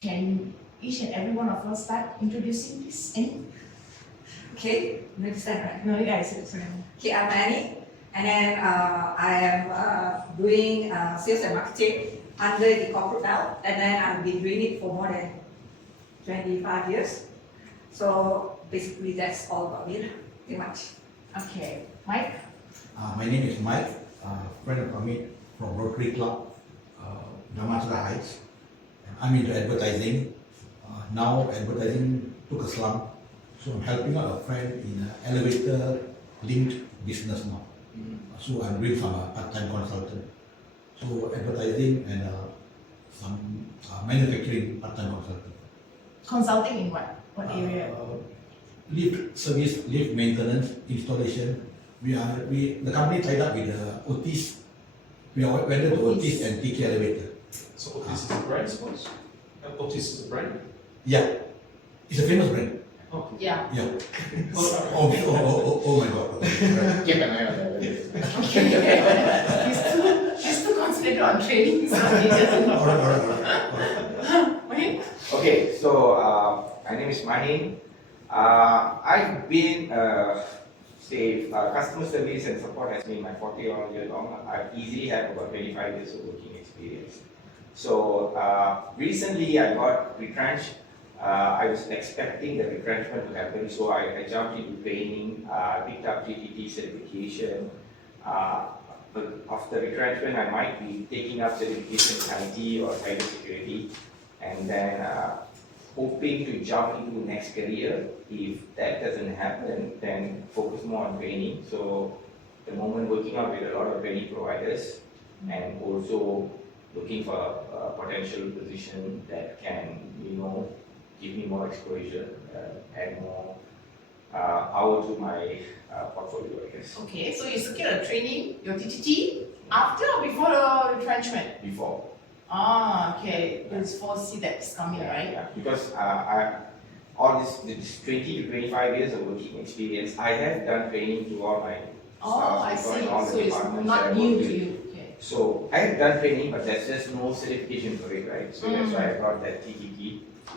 Can each and every one of us start introducing this? Annie? Okay, next time, right? No, you guys. Sorry. Okay, I'm Annie, and then I am doing sales and marketing under the corporate now, and then I've been doing it for more than 25 years. So basically, that's all about it, pretty much. Okay, Mike. My name is Mike, friend of Ameet from Rotary Club, Damansara Heights. And I'm into advertising. Now advertising took a slump, so I'm helping out a friend in an elevator linked business now. So I'm doing some part-time consultant. So advertising and some manufacturing part-time consultant. Consulting in what? What area? Lift service, lift maintenance, installation. The company tied up with Otis. We are vendor to Otis and TK Elevator. So Otis is a brand, I suppose? Otis is a brand? Yeah, it's a famous brand. Okay. Yeah. Yeah. Oh my God. Keep an eye on that. He's too concentrated on training, so he doesn't. All right. Wait. Okay, so my name is Mahin. I've been, customer service and support has been my 40 year long. I easily have about 25 years of working experience. So recently I got retrenched. I was expecting the retrenchment to happen, so I jumped into training, picked up GTT certification. But after retrenchment, I might be taking up certification in IT or cybersecurity, and then hoping to jump into next career. If that doesn't happen, then focus more on training. So at the moment working out with a lot of training providers, and also looking for a potential position that can, give me more exposure, add more power to my portfolio, I guess. Okay, so you secured a training, your TTT, after or before the retrenchment? Before. Okay. You foresee that's coming, right? Yeah, because all this 20 to 25 years of working experience, I have done training to all my I staff see. in all the So it's departments not that I new work to with. you. Okay. So I have done training, but there's just no certification for it, right? So that's why I got that TTT to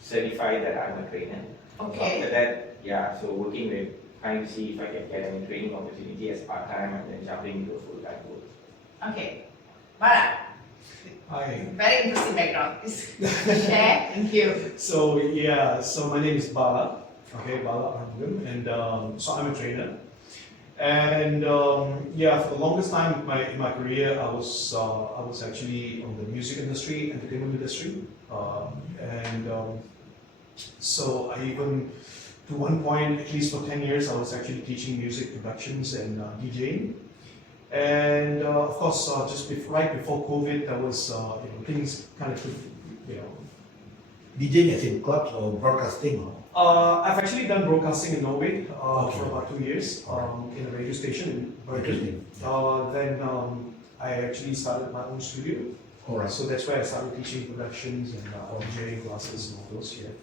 certify that I'm a trainer. Okay. After that, yeah, so working with trying to see if I can get any training opportunity as part-time and then jumping into a full-time role. Okay. Bharat, Hi. very interesting background. Please share. Thank you. So my name is Bala. Okay, Bala Arjun, and so I'm a trainer. And for the longest time in my career, I was actually on the music industry, entertainment industry, so I even, to one point, at least for 10 years, I was actually teaching music productions and DJing. And of course, right before COVID, there was things kind of DJing as in clubs or broadcasting? Or? I've actually done broadcasting in Norway for about 2 years in a radio station in Bergen. Then I actually started my own studio. All right. So that's where I started teaching productions and DJing classes and all those here.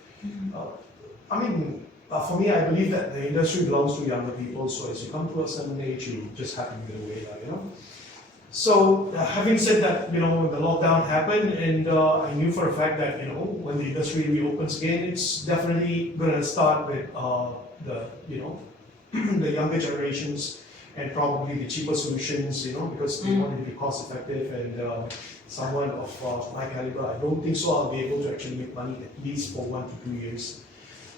For me, I believe that the industry belongs to younger people. So as you come to a certain age, you just have to give it away, So having said that, the lockdown happened, and I knew for a fact that when the industry reopens again, it's definitely going to start with the the younger generations and probably the cheaper solutions, because they want it to be cost effective, and someone of my caliber, I don't think so I'll be able to actually make money at least for 1 to 2 years.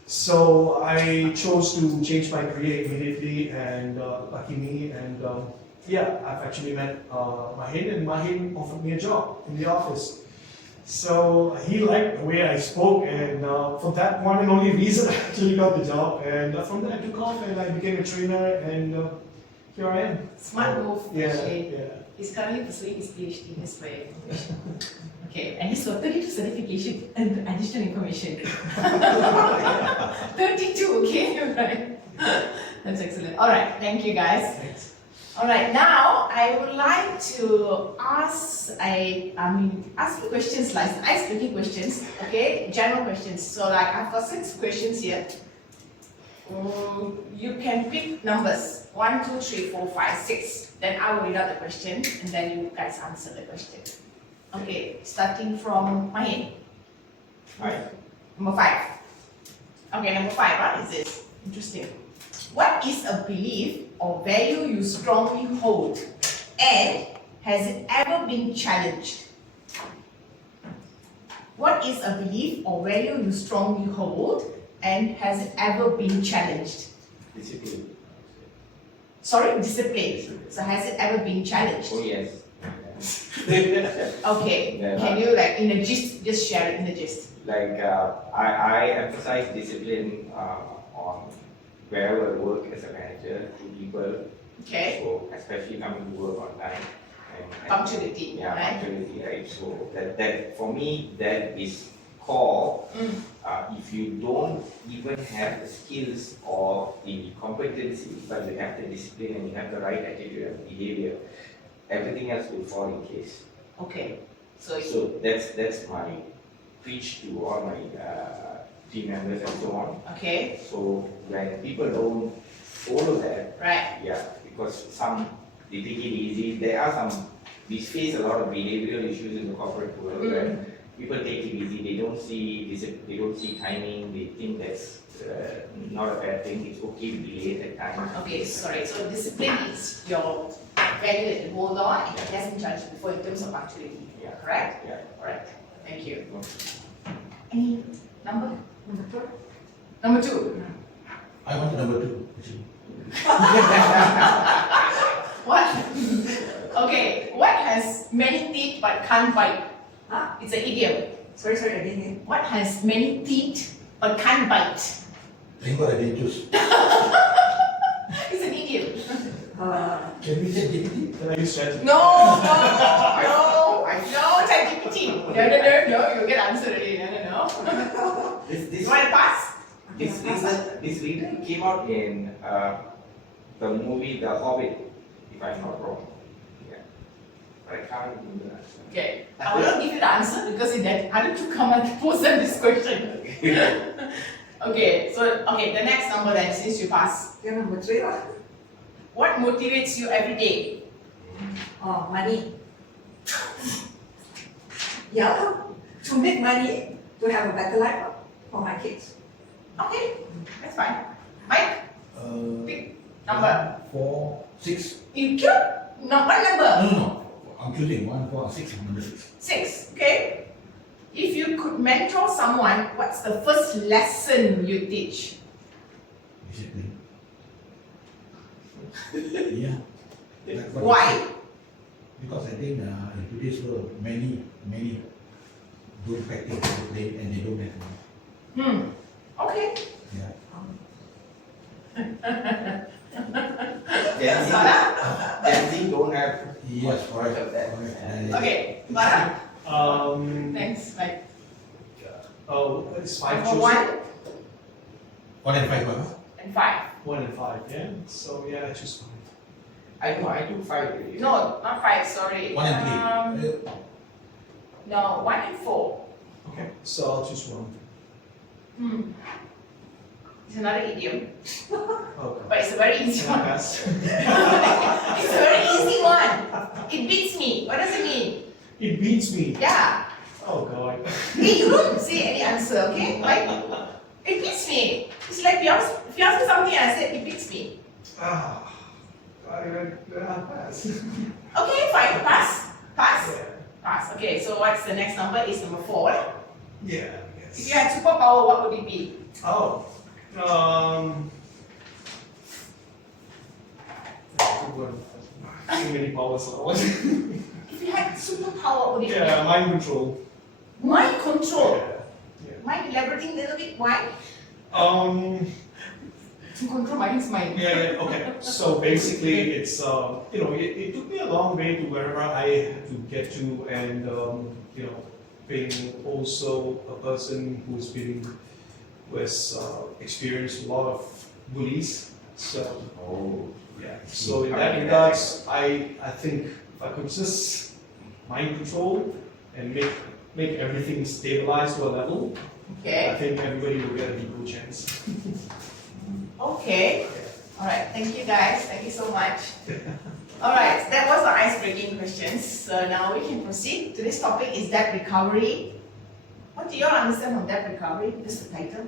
So I chose to change my career immediately, and lucky me, and I've actually met Mahin, and Mahin offered me a job in the office. So he liked the way I spoke, and for that one and only reason, I actually got the job. And from there, I took off, and I became a trainer, and here I am. Smart move. Yeah, actually. yeah. He's currently pursuing his PhD, his way. Okay, and he's got 32 certification and additional information. 32, okay, right. That's excellent. All right, thank you guys. Thanks. All right, now I would like to ask you questions, like ice-breaking questions, okay? General questions. So like I've got 6 questions here. You can pick numbers 1, 2, 3, 4, 5, 6. Then I will read out the question, and then you guys answer the question. Okay, starting from Mahin. Right? Number 5. Okay, number 5, is this. Interesting. What is a belief or value you strongly hold, and has it ever been challenged? What is a belief or value you strongly hold, and has it ever been challenged? Discipline. Sorry, discipline. So has it ever been challenged? Oh yes. Okay, Yeah. can you like in a gist, just share it in the gist? Like I emphasize discipline on wherever I work as a manager to people. Okay, So especially coming to work on time. And punctuality, yeah, right? punctuality, right? So that for me that is core. If you don't even have the skills or the competency, but you have the discipline and you have the right attitude and behavior, everything else will fall in place. Okay, so So that's my preach to all my team members and so on. okay, So when people don't follow that, right, yeah, because some they take it easy. There are some we face a lot of behavioral issues in the corporate world where people take it easy. They don't see they don't see timing. They think that's not a bad thing. It's okay to be late at times. okay, sorry. So discipline is your value that you hold on, and it hasn't changed before in terms of punctuality. Yeah. Correct? Yeah. Alright, thank you. Any number? Number 2. I want number 2, actually. What? Okay, what has many teeth but can't bite? Huh? It's an idiom. Sorry, I didn't hear. What has many teeth but can't bite? Thank God I didn't choose. It's an idiom. Can we say GPT? Can I use chat? No, ChatGPT. No, you get answer already. No. This You want to pass? this reader came out in the movie The Hobbit, if I'm not wrong. Yeah. But I can't remember that. Okay, I will not give you the answer because in that, how did you come and pose them this question? Okay, the next number then, since you pass. Your number 3 lah. What motivates you every day? Oh, money. Yeah, to make money, to have a better life for my kids. Okay, that's fine. Mike, pick number. 4, 6. You choose number. No. I'm choosing 1, 4, 6, number 6. 6, okay? If you could mentor someone, what's the first lesson you teach? Discipline. Yeah. That's what I Why? said. Because I think in today's world, many don't practice discipline and they don't have money. Okay. Yeah. Gen Z don't have Yes, correct. of that. Okay, Bara, thanks. Mike. Oh, it's 5 Number choose. 1 1 and 5, Baba. and 5. 1 and 5, yeah. So yeah, I choose 5. I know, I do 5 already. No, not 5, sorry. 1 and 3. No, 1 and 4. Okay, so I'll choose 1. It's another idiom, Okay. but it's a very easy Can I one. pass? It's a very easy one. It beats me. What does it mean? It beats me. Yeah. Oh god. Hey, you don't say any answer, okay? Like, it beats me. It's like if you ask me something, I say it beats me. Ah, I'll pass. Okay, fine. Pass. Pass. Yeah. Pass. Okay, so what's the next number? Is number 4. Yeah, If yes. you had superpower, what would it be? Oh, good one. Too many powers at once. If you had superpower, what would it Yeah, mind control. be? Mind control. Yeah. Mind elaborating a little bit. Why? To control mind's mind. Yeah, okay. So basically, it's it took me a long way to wherever I had to get to, and being also a person who has experienced a lot of bullies. So Oh. yeah. So in that regards, I think if I could just mind control and make everything stabilized to a level, Okay. I think everybody will get an equal chance. Okay. Alright, thank you guys. Thank you so much. Alright, that was our ice-breaking questions. So now we can proceed. Today's topic is debt recovery. What do you all understand from debt recovery? This is the title.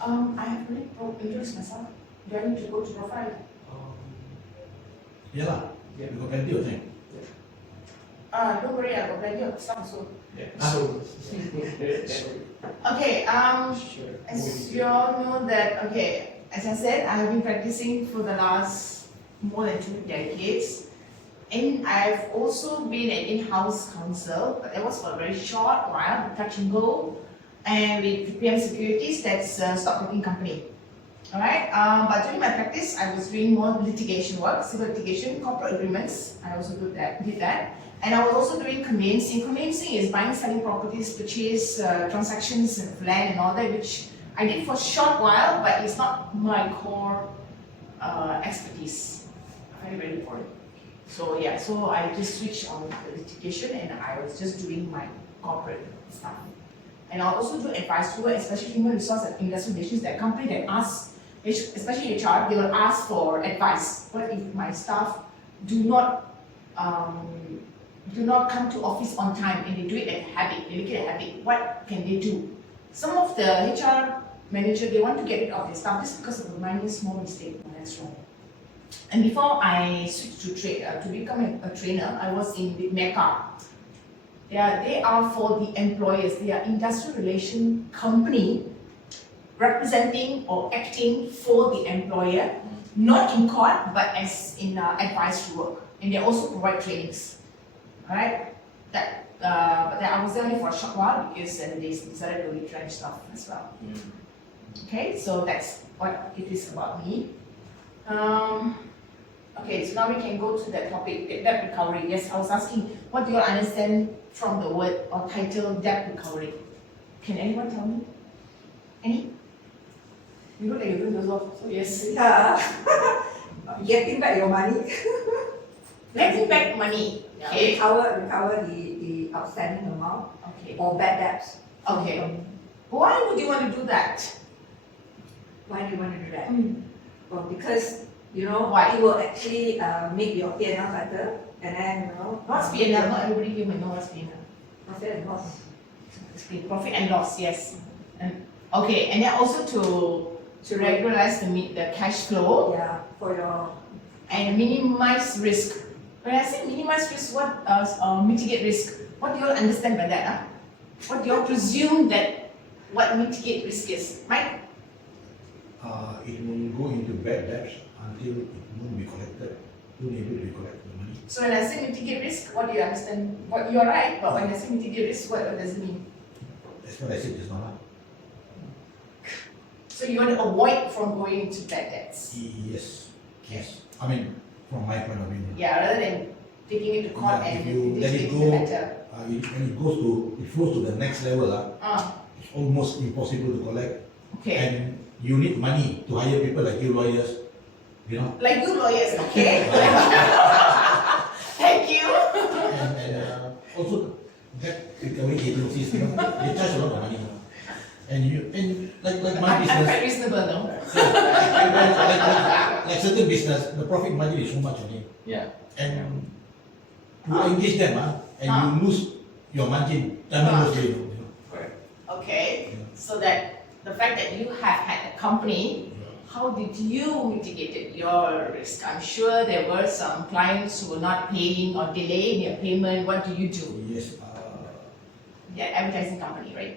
I have already introduced myself. Do I need to go to profile? Yeah lah. Yeah. You got plenty of things. Don't worry, I got plenty of stuff also. So, Okay, sure. as you all know that, okay, as I said, I have been practicing for the last more than 2 decades. And I've also been an in-house counsel, but that was for a very short while, touch and go. And with PM Securities, that's a stockbroking company. Alright, but during my practice, I was doing more litigation work, civil litigation, corporate agreements. I also did that. And I was also doing conveyancing. Conveyancing is buying, selling properties, purchase, transactions of land and all that, which I did for a short while, but it's not my core expertise. I find it very important. So yeah, so I just switched on the litigation and I was just doing my corporate stuff. And I also do advice work, especially human resource and investor relations. That company that asks, especially HR, they will ask for advice. What if my staff do not come to office on time and they do it as a habit? They make it a habit. What can they do? Some of the HR manager, they want to get rid of their staff just because of a minor small mistake. Oh, that's wrong. And before I switched to become a trainer, I was in Mecca. They are for the employers. They are industrial relation company representing or acting for the employer, not in court, but as in advisory work. And they also provide trainings. Alright? But I was there only for a short while because they decided to retrench stuff as well. Okay, so that's what it is about me. Okay, so now we can go to that topic, debt recovery. Yes, I was asking, what do you understand from the word or title debt recovery? Can anyone tell me? Any? You look like you're doing those off, so yes. Yeah. Getting back your money. Getting back money. Okay. Recover the outstanding amount Okay. or bad debts. Okay. Why would you want to do that? Why do you want to do that? Mm. Well, because Why? it will actually make your P&L better, and then What's P&L? Not everybody here may know what's P&L. profit and loss. Explain. Profit and loss, yes. And okay, and then also to regularize the cash flow Yeah, for your and minimize risk. When I say minimize risk, what mitigate risk? What do you all understand by that? Huh? What do you all presume that what mitigate risk is? Mike? It will go into bad debts until it won't be collected. Won't able to collect the money. So when I say mitigate risk, what do you understand? What you're right, but when I say mitigate risk, what does it mean? That's what I said just now. Lah. So you want to avoid from going into bad debts. Yes. Yes. I mean, from my point of view. Yeah, rather than taking it to court Yeah, and if you let it litigating go, the matter. when it flows to the next level, it's almost impossible to collect. Okay. And you need money to hire people like you lawyers, Like good lawyers, okay? Thank you. and also debt recovery agencies, they charge a lot of money. And like my I'm business, quite reasonable, no? like certain business, the profit margin is so much only. Yeah. And to engage them, and you lose your margin, goes away. Correct. Okay. So that the fact that you have had a company, how did you mitigate your risk? I'm sure there were some clients who were not paying or delaying their payment. What do you do? Yes. Yeah, advertising company, right?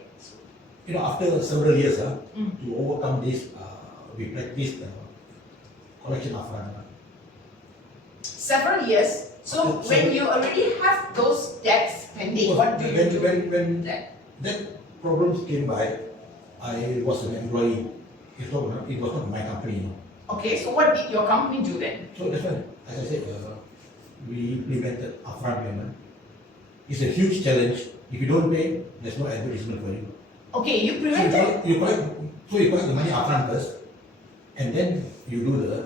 After several years, Mm. to overcome this, we practiced collection upfront. Several years. So when you already have those debts pending, what do you do? When That- that problems came by, I was an employee. It was not my company. Okay, so what did your company do then? So that's why, as I said, we implemented upfront payment. It's a huge challenge. If you don't pay, there's no advertisement for you. Okay, you So prevented. you collect the money upfront first, and then you do the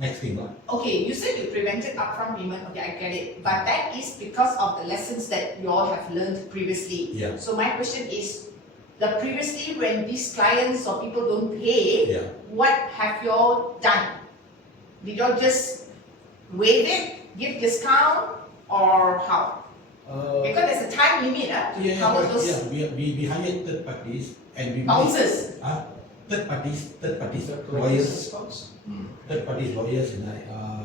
next thing. Okay, you said you prevented upfront payment. Okay, I get it. But that is because of the lessons that you all have learned previously. Yeah. So my question is, the previously when these clients or people don't pay, Yeah. what have you all done? Did you all just waive it, give discount, or how? Because there's a time limit, to cover those we hired third parties and we bounces. third parties Lawyers. lawyers, third parties lawyers and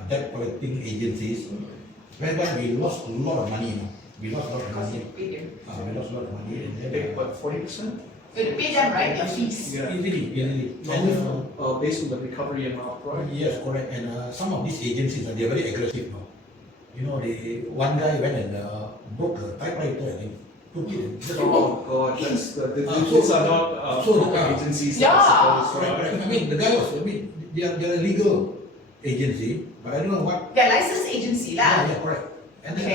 debt collecting agencies, whereby we lost a lot of money. We lost a lot of Because money. you pay them. We lost a lot of money and then Take what, 40%? You pay them, right? Their fees. Yeah. easily. And, Based on the recovery amount, right? yes, correct. And some of these agencies, they are very aggressive now. One guy went and broke a typewriter, I think, took it and just Oh God, that's so- these are not so, agencies. Yeah. Correct, correct. I mean, the guy was, they are a legal agency, but I don't know what. They're licensed agency, lah. Yeah, correct. And then,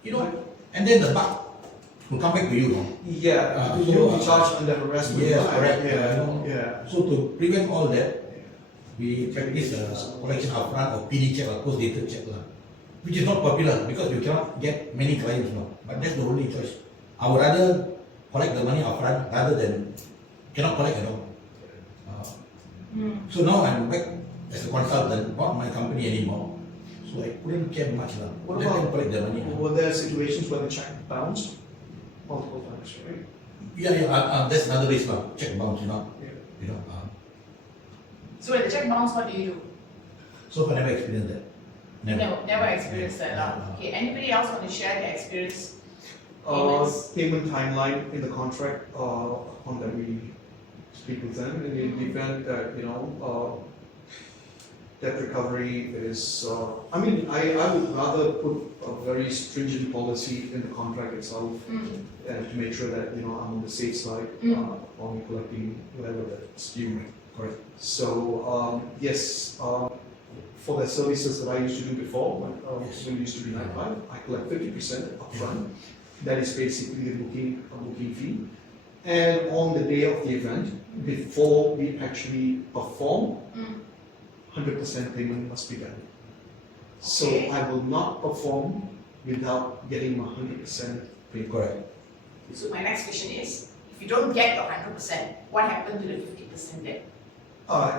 Okay. and then the buck will come back to you, no? Yeah, So, you'll be charged under harassment. yes, right? correct. Yeah. So to prevent all that, we practice collection upfront or PD check or post-dated check, which is not popular because you cannot get many clients now. But that's the only choice. I would rather collect the money upfront rather than cannot collect at all. So now I'm back as a consultant, not my company anymore. So I couldn't care much. What Let them about- collect their money. Were there situations where the check bounced multiple times, right? Yeah, that's another reason, check bounce, Yeah. So when the check bounce, what do you do? So far never experienced that. Never experienced that, lah. Yeah. Okay, anybody else want to share their experience? Payment timeline in the contract, on that we speak with them in the event that, debt recovery is, I would rather put a very stringent policy in the contract itself and to make sure that, I'm on the safe side, on collecting whatever that's due. Correct. So, yes, for the services that I used to do before, when we used to be nightlife, I collect 50% upfront. That is basically the booking fee. And on the day of the event, before we actually perform, 100% payment must be done. So Okay. I will not perform without getting my 100% payment. Correct. So my next question is, if you don't get your 100%, what happened to the 50% then?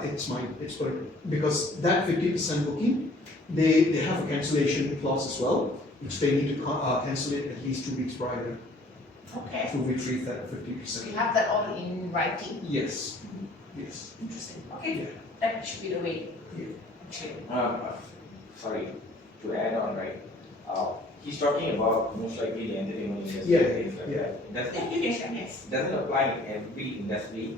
It's mine, it's going, because that 50% booking, they have a cancellation clause as well, which they need to cancel it at least 2 weeks prior Okay. to retrieve that So 50%. you have that all in writing? Yes, yes. Interesting. Okay, Yeah. that should be the way. Yeah. Actually. Sorry, to add on, right? He's talking about most likely the entertainment industry. Yeah, and things like yeah. that. That's Yeah, you can share, yes. doesn't apply in every industry.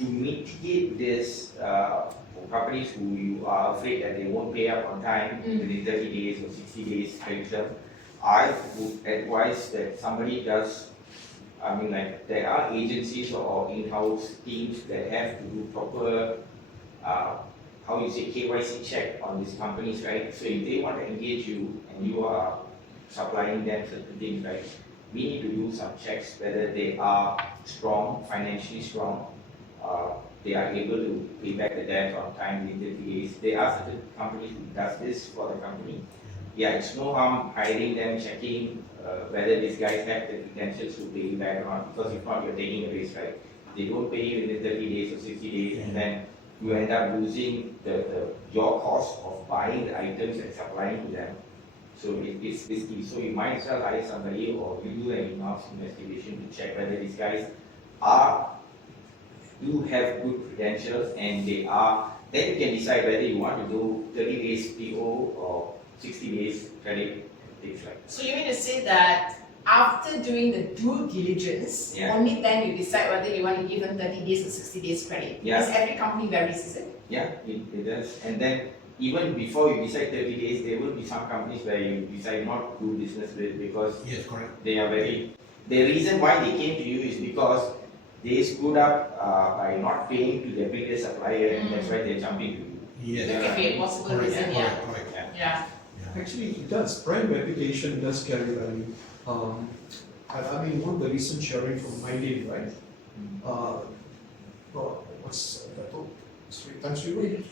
To mitigate this, for companies who you are afraid that they won't pay up on time within 30 days or 60 days credit term, I would advise that somebody does, there are agencies or in-house teams that have to do proper, KYC check on these companies, right? So if they want to engage you and you are supplying them certain things, right? We need to do some checks whether they are strong, financially strong, they are able to pay back the debt on time within 30 days. There are certain companies who does this for the company. Yeah, it's no harm hiring them, checking whether these guys have the credentials to pay you back or not, because if not, you're taking a risk, right? They don't pay you within 30 days or 60 days, and then you end up losing your cost of buying the items and supplying to them. So it's risky. So you might as well hire somebody or you do an in-house investigation to check whether these guys do have good credentials and they are, then you can decide whether you want to do 30 days PO or 60 days credit, things like that. So you mean to say that after doing the due diligence, Yeah. only then you decide whether you want to give them 30 days or 60 days credit? Yeah. Because every company varies, is it? Yeah, it does. And then even before you decide 30 days, there will be some companies where you decide not to do business with because Yes, correct. they are the reason why they came to you is because they screwed up by not paying to their previous supplier and that's why they're jumping to you. Yes. That can be a possible Correct, reason, yeah. correct. Yeah. Actually, it does. Brand reputation does carry value. One of the recent sharing from Mydin, right? What's that? Thanks to you.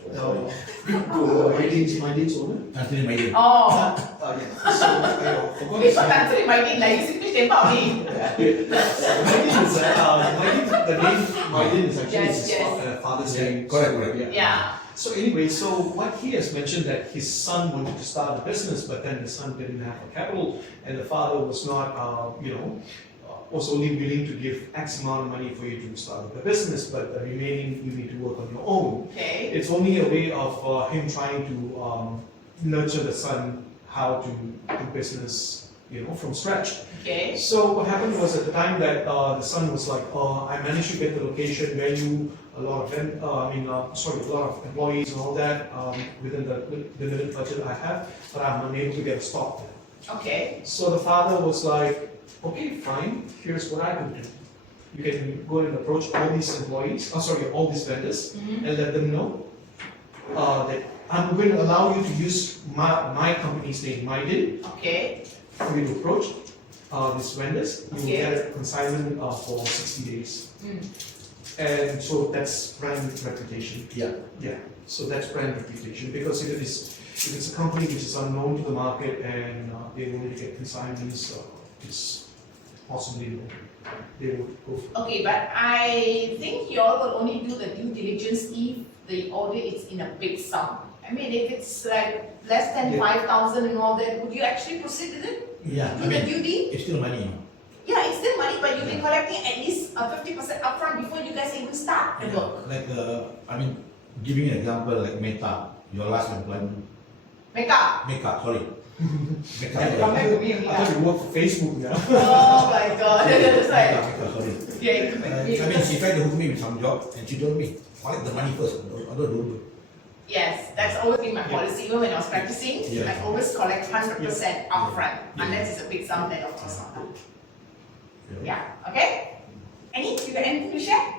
Mydin's owner. Actually, my dear. Oh, Yeah. So I forgot which his one name. answering my name? Like, you simply tembak me. Mydin is the name Mydin is actually Yes, his yes. father's Yeah, name. correct, So, correct. Yeah. So anyway, so what he has mentioned that his son wanted to start a business, but then the son didn't have a capital, and the father was not, was only willing to give X amount of money for you to start the business, but the remaining you need to work on your own. Okay. It's only a way of him trying to nurture the son how to do business, from scratch. Okay. So what happened was at the time that the son was like, I managed to get the location, value a lot of a lot of employees and all that within the limited budget I have, but I'm unable to get a stock there. Okay. So the father was like, okay, fine, here's what I can do. You can go and approach all these employees, all these vendors, and let them know that I'm going to allow you to use my company's name, Maidin, Okay. for you to approach these vendors. You will Okay. get a consignment for 60 days. Mm. And so that's brand reputation. Yeah. Yeah, so that's brand reputation, because if it's a company which is unknown to the market and they wanted to get consignments, it's possibly they will go for. Okay, but I think you all will only do the due diligence if the order is in a big sum. I mean, if it's like less than Yeah. 5,000 and all that, would you actually proceed with it? Yeah, I Do the mean, duty? it's still money, Yeah, it's still money, but you've been collecting at least 50% upfront before you guys even start the work. Like, giving an example, like Meta, your last employment, Makeup. Meta, sorry. Meta, Come back to me. I Yeah. thought you work for Facebook now. Oh my god, that's like, Meta, sorry. yeah, come back to me. I mean, she tried to hook me with some job, and she told me, collect the money first, don't do it. Yes, that's always been my policy. Even when I was practicing, Yeah. I always collect 100% upfront, Yeah. unless it's a big sum, then of course not. Yeah, okay? You got anything to share?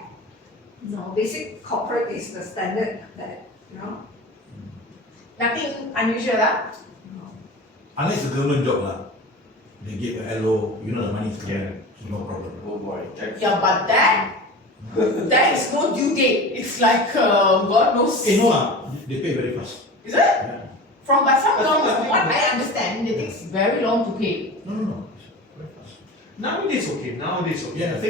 No, basic corporate is the standard that, Nothing unusual, huh? Unless it's a government job, they give a LO, the money is coming, so no problem. Oh boy. Yeah, but that is no due date. It's like, God knows. No, they pay very fast. Is it? Yeah. But some governments, from what I understand, it takes very long to pay. No, it's very fast. Nowadays, okay. Yeah. I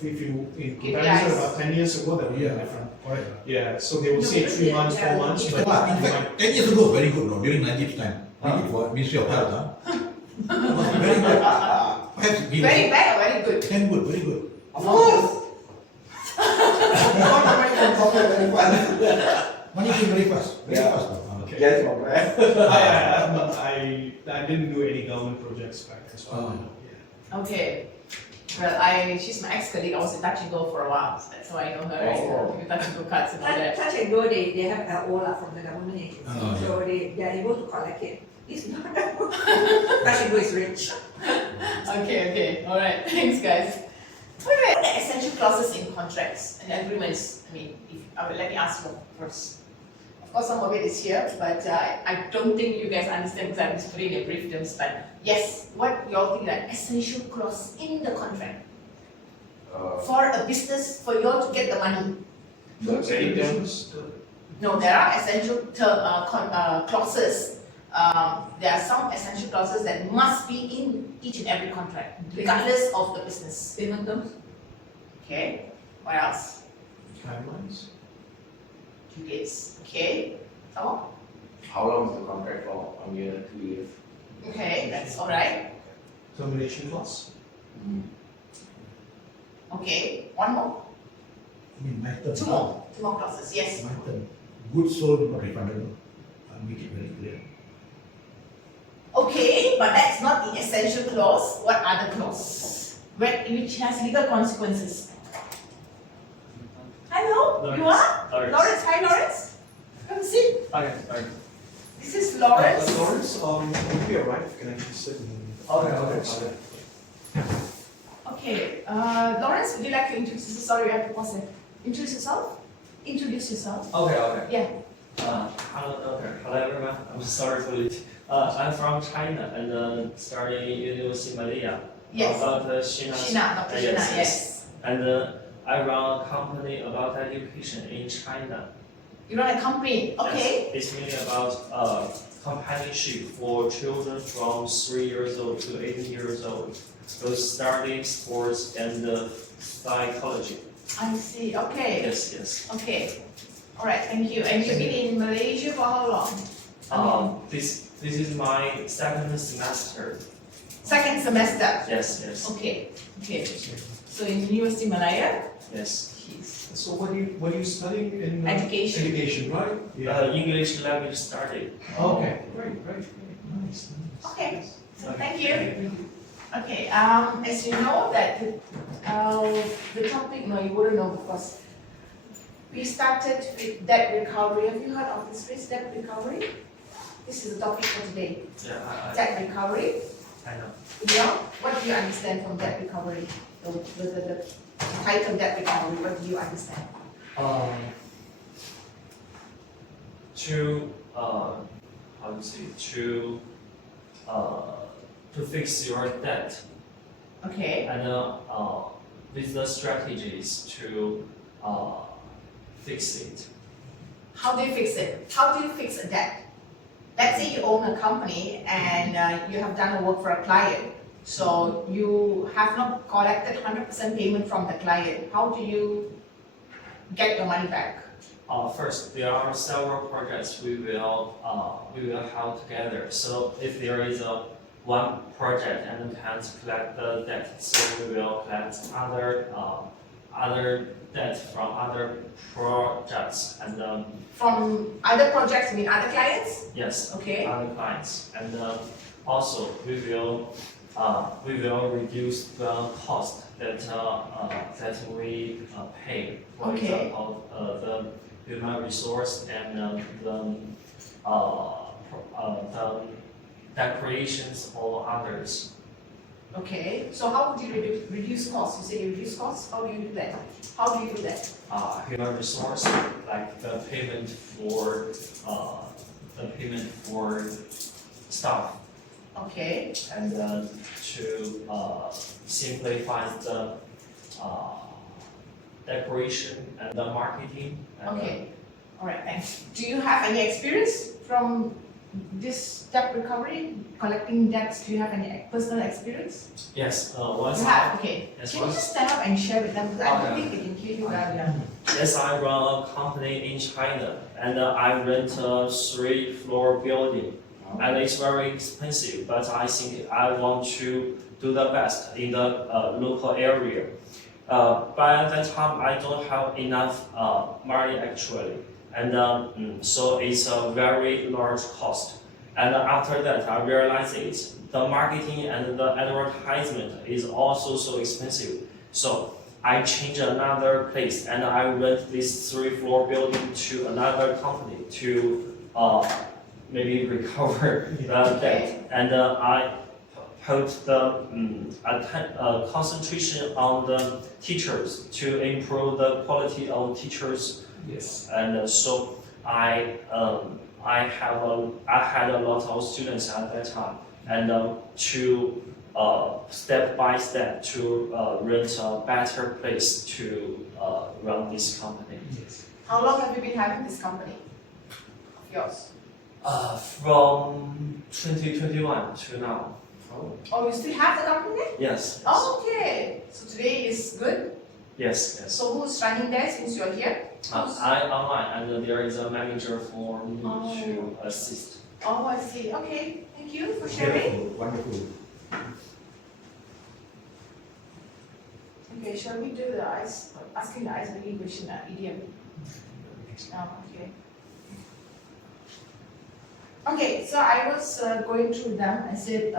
think if you in KPIs. comparison about 10 years ago, that would be Yeah. different. Correct. Yeah, so they would No, say because 3 months, yeah, 4 months. yeah. But But in fact, 10 years ago, very good, no? During Najib's time. Najib for Ministry of Health, was very good. Perhaps he was Very bad or very good? damn good, very good. Of course. Money came very fast, very Yeah. fast. Okay. Yes, my friend. I didn't do any government projects back as well. Oh. Yeah. Okay. Well, she's my ex-colleague. I was in touch and go for a while. So that's why I know her. Right? Oh. So, touch and go cards and all that. Touch and go, they have LO from the government agency, Oh, yeah. so they are able to collect it. It's not touch and go is rich. Okay. All right. Thanks, guys. What are the essential clauses in contracts and agreements? Let me ask you first. Of course, some of it is here, but I don't think you guys understand because I'm just putting it in brief terms. But yes, what you all think that essential clause in the contract for a business for you all to get the money? The credit terms. No, there are essential clauses. There are some essential clauses that must be in each and every contract, regardless of the business. Payment terms? Okay. What else? Timelines. Due dates. Okay. Some more? How long is the contract for? 1 year, 2 years? Okay, that's all right. Termination clause. Okay. One more. My turn. Two more. Two more clauses. Yes. My turn. Goods sold not refundable. I'll make it very clear. Okay, but that's not the essential clause. What other clause? Which has legal consequences? Hello, you are? Lawrence. Hi, Lawrence. Come sit. Okay. This is Lawrence. Lawrence, would be alright if you can actually sit and. Okay. Okay, Lawrence, would you like to introduce yourself? Sorry, we have to pause it. Introduce yourself. Introduce yourself. Okay. Yeah. Hello, doctor. Hello, everyone. I'm sorry for it. I'm from China and studying University of Malaya. Yes. About Shina. Shina, Dr. Shina, yes. And I run a company about education in China. You run a company. Okay. Yes. It's mainly about companionship for children from 3 years old to 18 years old. Both studying sports and psychology. I see. Okay. Yes. Okay. All right, thank you. And you've been in Malaysia for how long? This is my second semester. Second semester. Yes, yes, Okay, okay. So in University Malaya, yes. he's So what are you studying in? Education. Education, right? English language study. Okay, great. Nice. okay. So thank you. Okay. As you know that the topic, no, you wouldn't know because we started with debt recovery. Have you heard of this phrase, debt recovery? This is the topic for today. Yeah, Debt recovery. I know. Yeah. What do you understand from debt recovery? The title debt recovery. What do you understand? To how to say, to fix your debt, Okay. and with the strategies to fix it. How do you fix it? How do you fix a debt? Let's say you own a company and you have done a work for a client. So you have not collected 100% payment from the client. How do you get your money back? First, there are several projects we will have together. So if there is one project and can't collect the debt, so we will collect other debt from other projects and From other projects, you mean other clients? yes, Okay. other clients, and also we will reduce the cost that we pay. For Okay. example, the human resource and the decorations or others. Okay. So how would you reduce costs? You say you reduce costs. How do you do that? How do you do that? Human resource, like the payment for staff, Okay. and to simplify the decoration and the marketing. And, Okay. All right. Thanks. Do you have any experience from this debt recovery, collecting debts? Do you have any personal experience? yes, once You have. Okay. yes, Can you once just stand up and share with them? Because I don't Okay. think they can hear you well enough. yes, I run a company in China, and I rent a 3-floor building, and it's very expensive. But I think I want to do the best in the local area. By that time, I don't have enough money actually, and so it's a very large cost. And after that, I realized the marketing and the advertisement is also so expensive. So I changed another place and I rent this 3-floor building to another company to maybe recover the debt. And I put the concentration on the teachers to improve the quality of teachers. Yes. And so I had a lot of students at that time, and to step by step to rent a better place to run this company. Yes. How long have you been having this company of yours? From 2021 to now. Oh, you still have the company? Yes. Oh, okay. So today is good. Yes. Yes. So who's running there since you're here? I online, and there is a manager for me Oh. to assist. Oh, I see. Okay. Thank you for sharing. Wonderful. Okay, shall we do the asking the icebreaking question, idiom? Okay. Okay, so I was going through them. I said,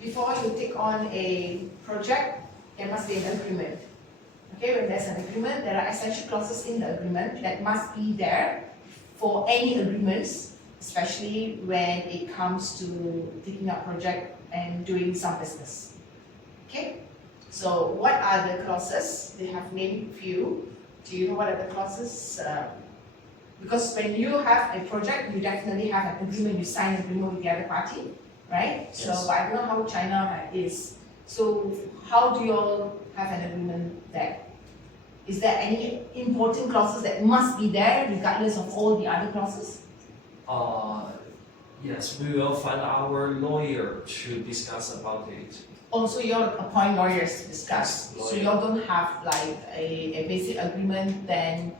before you take on a project, there must be an agreement. Okay, when there's an agreement, there are essential clauses in the agreement that must be there for any agreements, especially when it comes to taking up project and doing some business. Okay, so what are the clauses? They have named few. Do you know what are the clauses? Because when you have a project, you definitely have an agreement, you sign an agreement with the other party, right? Yes. So but I don't know how China is. So how do you all have an agreement there? Is there any important clauses that must be there regardless of all the other clauses? Yes, we will find our lawyer to discuss about it. Also, you all appoint lawyers to discuss. Yes, So you all don't have like a basic agreement, then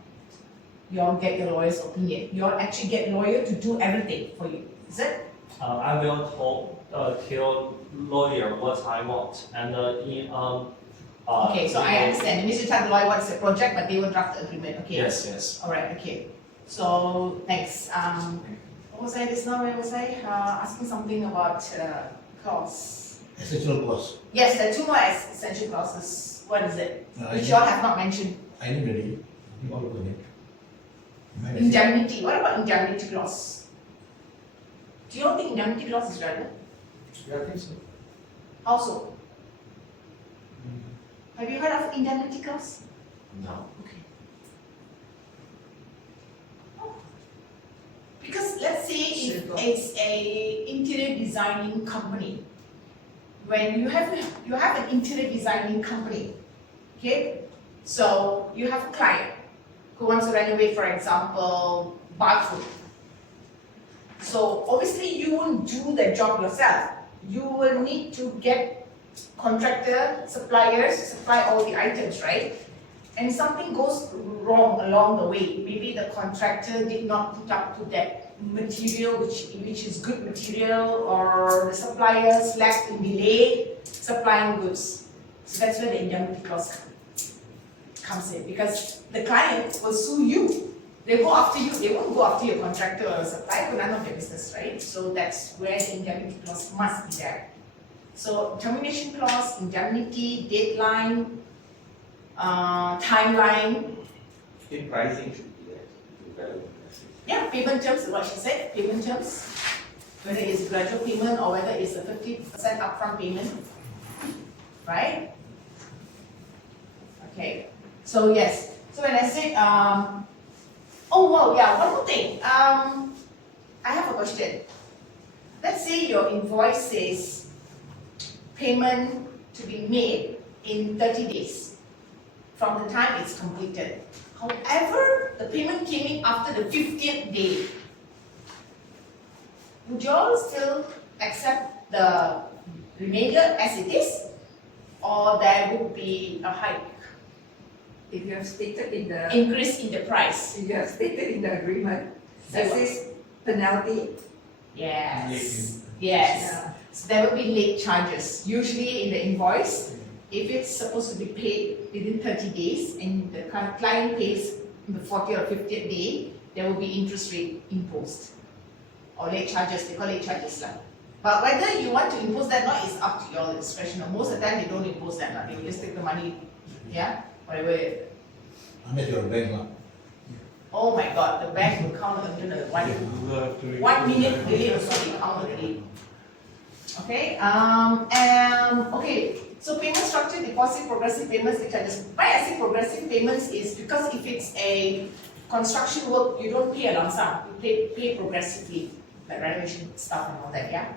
you all get your lawyer's opinion? You all actually get lawyer to do everything for you, is it? I will tell lawyer what I want, and Okay, so I understand. You need to tell the lawyer what's the project, but they will draft the agreement. Okay. Yes, yes. All right. Okay. So thanks. What was I just now? Where was I? Asking something about clause. Essential clause. Yes, there are two more essential clauses. What is it? Which I you all have not mentioned. need ready. I think all of them. Mine is- Indemnity. What about indemnity clause? Do you all think indemnity clause is relevant? Yeah, I think so. How so? Have you heard of indemnity clause? No. Okay. Because let's say if Simple. it's a interior designing company, when you have an interior designing company, okay, so you have a client who wants to renovate, for example, bathroom. So obviously you won't do the job yourself. You will need to get contractor, suppliers, supply all the items, right? And something goes wrong along the way. Maybe the contractor did not put up to that material, which is good material, or the supplier slacked in delay supplying goods. So that's where the indemnity clause comes in, because the client will sue you. They go after you. They won't go after your contractor or supplier, but none of their business, right? So that's where the indemnity clause must be there. So termination clause, indemnity, deadline, timeline. In pricing should be there. Relevant pricing. Yeah, payment terms is what she said, payment terms. Whether it's gradual payment or whether it's a 50% upfront payment, right? Okay, so yes, so when I said, oh wow, yeah, one more thing. I have a question. Let's say your invoice says payment to be made in 30 days from the time it's completed. However, the payment came in after the 50th day. Would you all still accept the remainder as it is? Or there would be a hike, If you have stated in the, increase in the price? if you have stated in the agreement, Say there's what? this penalty. Yes, yes. Yeah. So there will be late charges. Usually in the invoice, if it's supposed to be paid within 30 days and the client pays in the 40th or 50th day, there will be interest rate imposed. Or late charges, they call late charges. But whether you want to impose that or not is up to your discretion. Most of the time they don't impose that, they will just take the money, yeah, whatever. Unless you're a bank, lah. Oh my god, the bank will count until the You 1 minute delay or so, they count the delay. Okay, okay, so payment structure, deposit, progressive payments, late charges. Why I say progressive payments is because if it's a construction work, you don't pay a lump sum, you pay progressively, like renovation stuff and all that, yeah?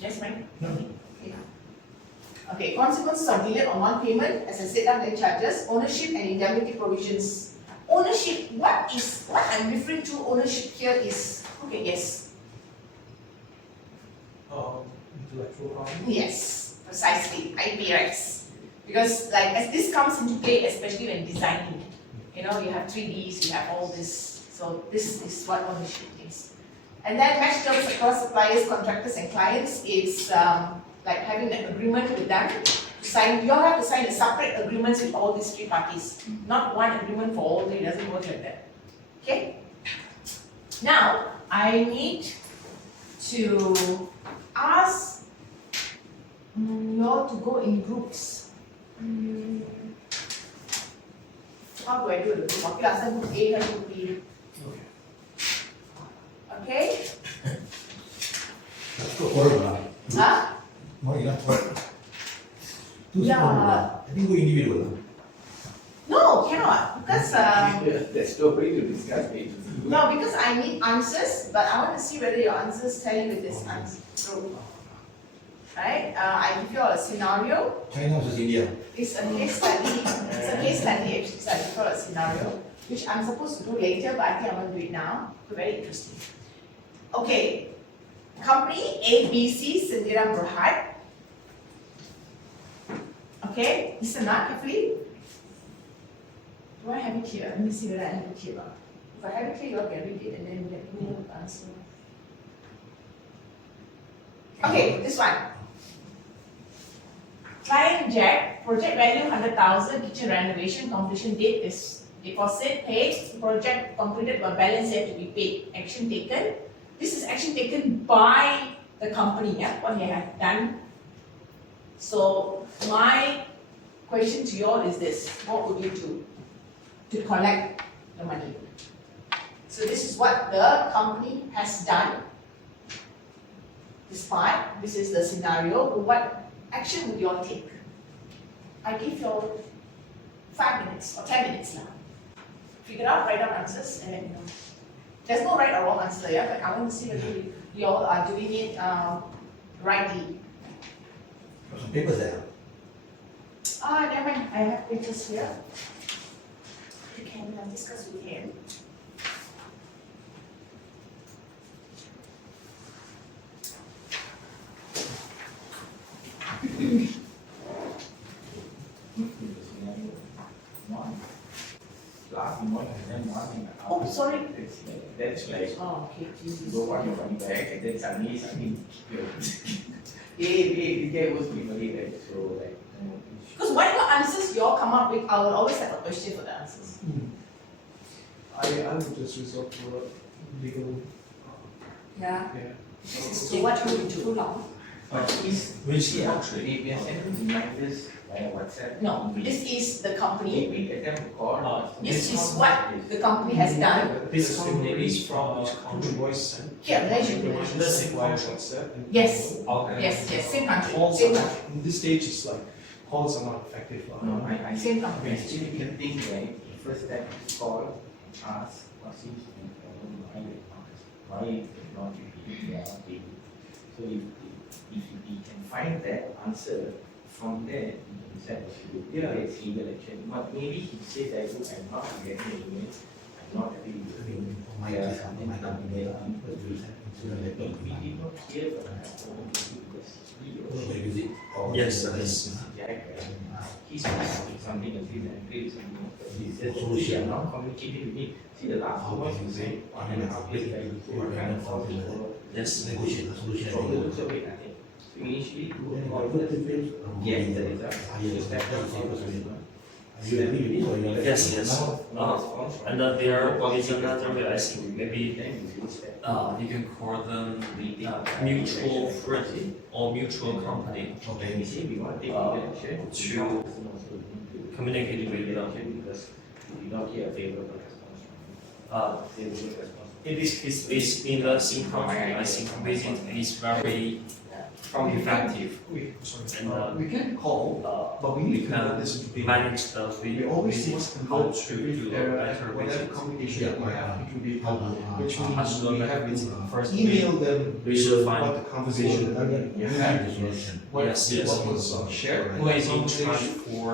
Yes, ma'am? No. Okay, consequences of delay on one payment, as I said, late charges, ownership and indemnity provisions. Ownership, what I'm referring to ownership here is, okay, yes, Intellectual property. yes, precisely, IP rights. Because like as this comes into play, especially when designing, you know, you have 3Ds, you have all this, so this is what ownership is. And then match terms across suppliers, contractors and clients is like having an agreement with them to sign. You all have to sign a separate agreements with all these three parties, not one agreement for all three. It doesn't work like that. Okay. Now I need to ask you all to go in groups. How do I do it? Okay, last time group A and group B. Okay? That's too horrible, lah. Huh? Not enough for too Yeah. small, lah. I think go individual, lah. No, cannot. Because There's no way to discuss it. no, because I need answers, but I want to see whether your answers tally with this answer. So, right? I give you all a scenario. China versus India. It's a case study. It's a case study actually. So I give you all a scenario, which I'm supposed to do later, but I think I'm going to do it now. Very interesting. Okay. Company ABC Sendirian Berhad. Okay, listen up carefully. Do I have it here? Let me see whether I have it here. If I have it here, you all can read it and then let me know the answer. Okay, this one. Client Jack, project value 100,000, kitchen renovation, completion date is deposit paid, project completed but balance yet to be paid. Action taken. This is action taken by the company, yeah, what they have done. So my question to you all is this: what would you do to collect the money? So this is what the company has done. This part, this is the scenario. What action would you all take? I give you all 5 minutes or 10 minutes now. Figure out, write down answers, and let me know. There's no right or wrong answer, yeah, but I want to see whether you all are doing it rightly. Got some papers there. Never mind, I have papers here. You can discuss with him. Last month and then morning. Oh, sorry. That's like, Oh, okay, you Jesus. don't want your money back, and then suddenly, hey, the guy was being money, right? So, like, Because whatever answers you all come up with, I will always have a question for the answers. I would just resort to legal, Yeah. yeah. So what do you Too do? long. but is, Which yeah, country? we are sending reminders via WhatsApp. No, this is the company. We attempt to call. This is what the company has done. This company is from which country? Voice sent. Here, Malaysia. The same Via country. WhatsApp and- Yes. Okay. Yes, same country, Calls same are, country, in this stage, it's like, calls are not effective. No, I same company. actually can think, right, the first step is call, ask, what seems to be the problem, why technology people are not able. So if we can find that answer, from there, we can decide what to do. Yeah. It's legal action, but maybe he says that, look, I'm not getting the email, I'm not happy with the email. My case, my company, first we send into a letter. We did not hear from him, because he Oh, was. where is it? Oh, Yes, it's, yes. Jack, he's speaking something and he's angry with something. He says, Solution. "You are not communicating with me." See, the last How one can was you say, saying, "1 and a half years back, you were trying to solve this problem." Yes. Negotiate a solution. So, wait, nothing. So initially, do a Then call I put first, the bills, get the result, higher so step down, the so same. You agree with this or you? Yes, yes. no response from- And there is another way, I think, maybe Then you do step. you can call them mutual friend or mutual company Then we say we want to take Uh, legal action. to communicate with them. Because we did not hear a favorable response from him. Favorable response. It is in the same country. I think visit is very effective. Wait, sorry. And We can call, but we we need to convert can this into data. manage the We always visit, must how convert to every, do a better whatever visit. communication Yeah, that we have into data. How Which to, means do a we better have visit. to First, email them we should find what the conversation that we had, the solution. what, Yes, yes. what was shared, who is in charge conversation, for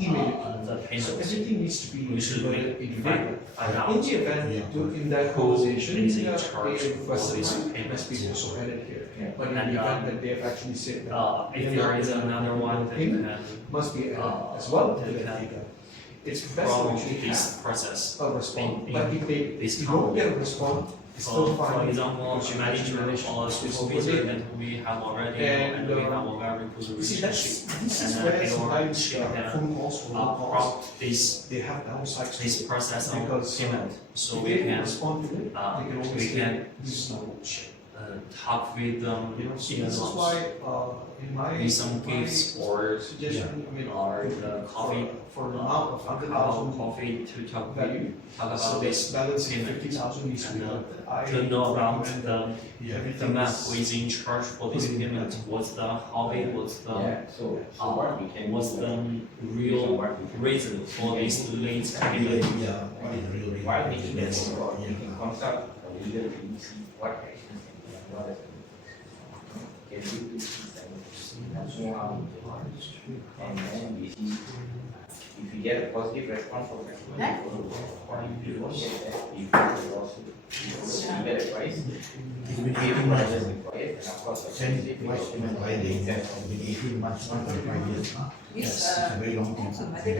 email it to the them. So payment. everything needs to be We should converted into find, data. find out In the event, in that who conversation, is in the charge for requested this must payment. be also added here. Yeah. But in And, the event that they have actually said that if there is another one that payment can must be added as well to that that can data. It's best to follow actually this have process. a response, in- but if they, this if you don't get a response, it's still For fine. example, because a you manager mentioned or a it's supervisor within. that we have already And, and we have a very good You see, relationship. this is And where they will sometimes check their phone calls or phone calls, prompt this they have downsides to this it. process of Because, payment. So If we they can respond to it, uh, they can we always say, can this is not bullshit. talk with them You know, so in this is advance. why, in my. With some gifts or Suggestion, I mean. or the coffee, For an amount of a cup of 100,000 coffee to talk value, talk so about this this balance of payment. 50,000 needs to be And, done. to know about recommend the Yeah. the man who is in charge for this payment. What's the hobby? What's the Yeah, so what we can. what's do, the based real on what we can reason for this late Yeah, payment? what is the real reason? While making that Yes. phone call, we can Yeah. consult a legal team, see what actions can be done, what has been. Can we do this and know how we can manage? And then we see if we get a positive response from the customer, Yeah. we follow up. If we don't get that, we file a lawsuit, we follow legal advice. It's been 18 Payment months. is required, and of course, the Send sensitive my document client, is it's been 18 months, 1.5 years. Huh? This, It's a very long time. I think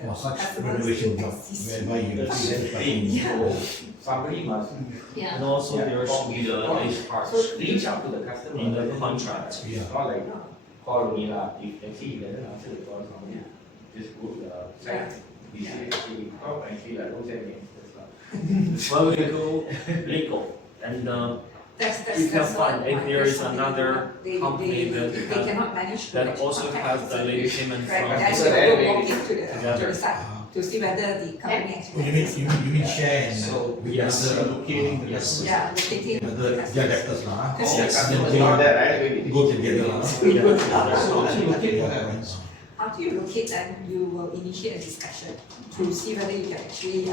the for such customers renovation to job, assist. whereby you That's see the them thing, starting. so somebody must Yeah. And also there should be the reach out to the customer. in the Doesn't mean- contract. It's not like call me lah, if let's say he doesn't answer the call, somebody just go to the site. We say, okay, call and feel like, don't send me this lah. Well, we go legal and you can find if there is another company they cannot manage to that actually also contact has the the late payment Correct, from. then So they that will way walk we- into the site to see whether the company Oh, actually. you mean share and So, with yes, another, locating the yes. customers. Yeah, locating. another their debtors lah. Yes. The Yes. customer is not there, right? Maybe Go together lah. We go So actually locate Yeah, what happens. After you locate, then you will initiate a discussion to see whether you can actually,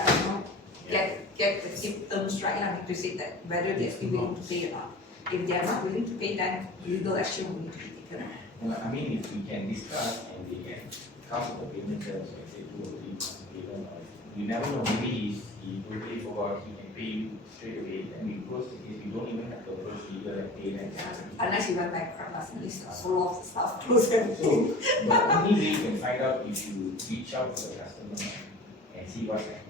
get the symptoms right, to say that whether they're still willing to pay or not. If they are not willing to pay, then legal action will need to be taken. Well, I mean, if we can discuss and they can come to the payment terms, like say 2 or 3 months payment, or you never know, maybe he totally forgot, he can pay you straight away, then we close the case, we don't even have to approach legal and pay them. Unless you went bankrupt, last minute, solo off the stuff, close everything. So, the only way you can find out if you reach out to the customer and see what's happening.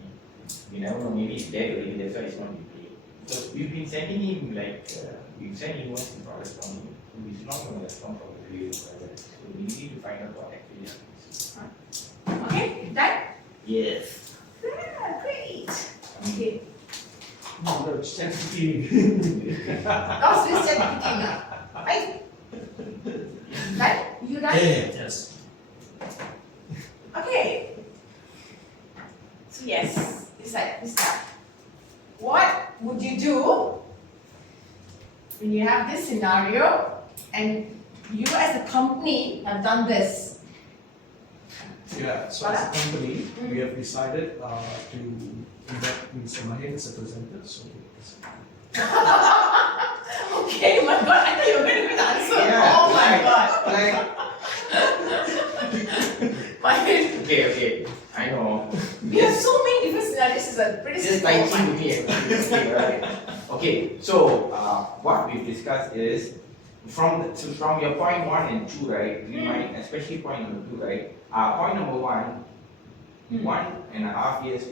You never know, maybe it's dead already, that's why it's not being paid. So we've been sending him like, we've sent emails to not responding, so he's not going to respond for the period of time. So we need to find out what actually happens. Okay, done? Yes. Yeah, great. I mean, Okay, No, no, sensitive. that's this certificate now. Right? Done? You done? Yeah, Yes. Okay. So yes, it's like this now. What would you do when you have this scenario and you as a company have done this? Yeah, so as a company, we have decided to invite Mr. Mahin as a presenter, so. Okay, my God, I thought you were going to give the answer. Yeah, Oh my like- God. like, My, okay, I know. we have so many different scenarios. This is a pretty Just simple like one. to me. Okay, right. Okay, so what we've discussed is from your point 1 and 2, right? Especially point number 2, right? Point number 1, 1.5 years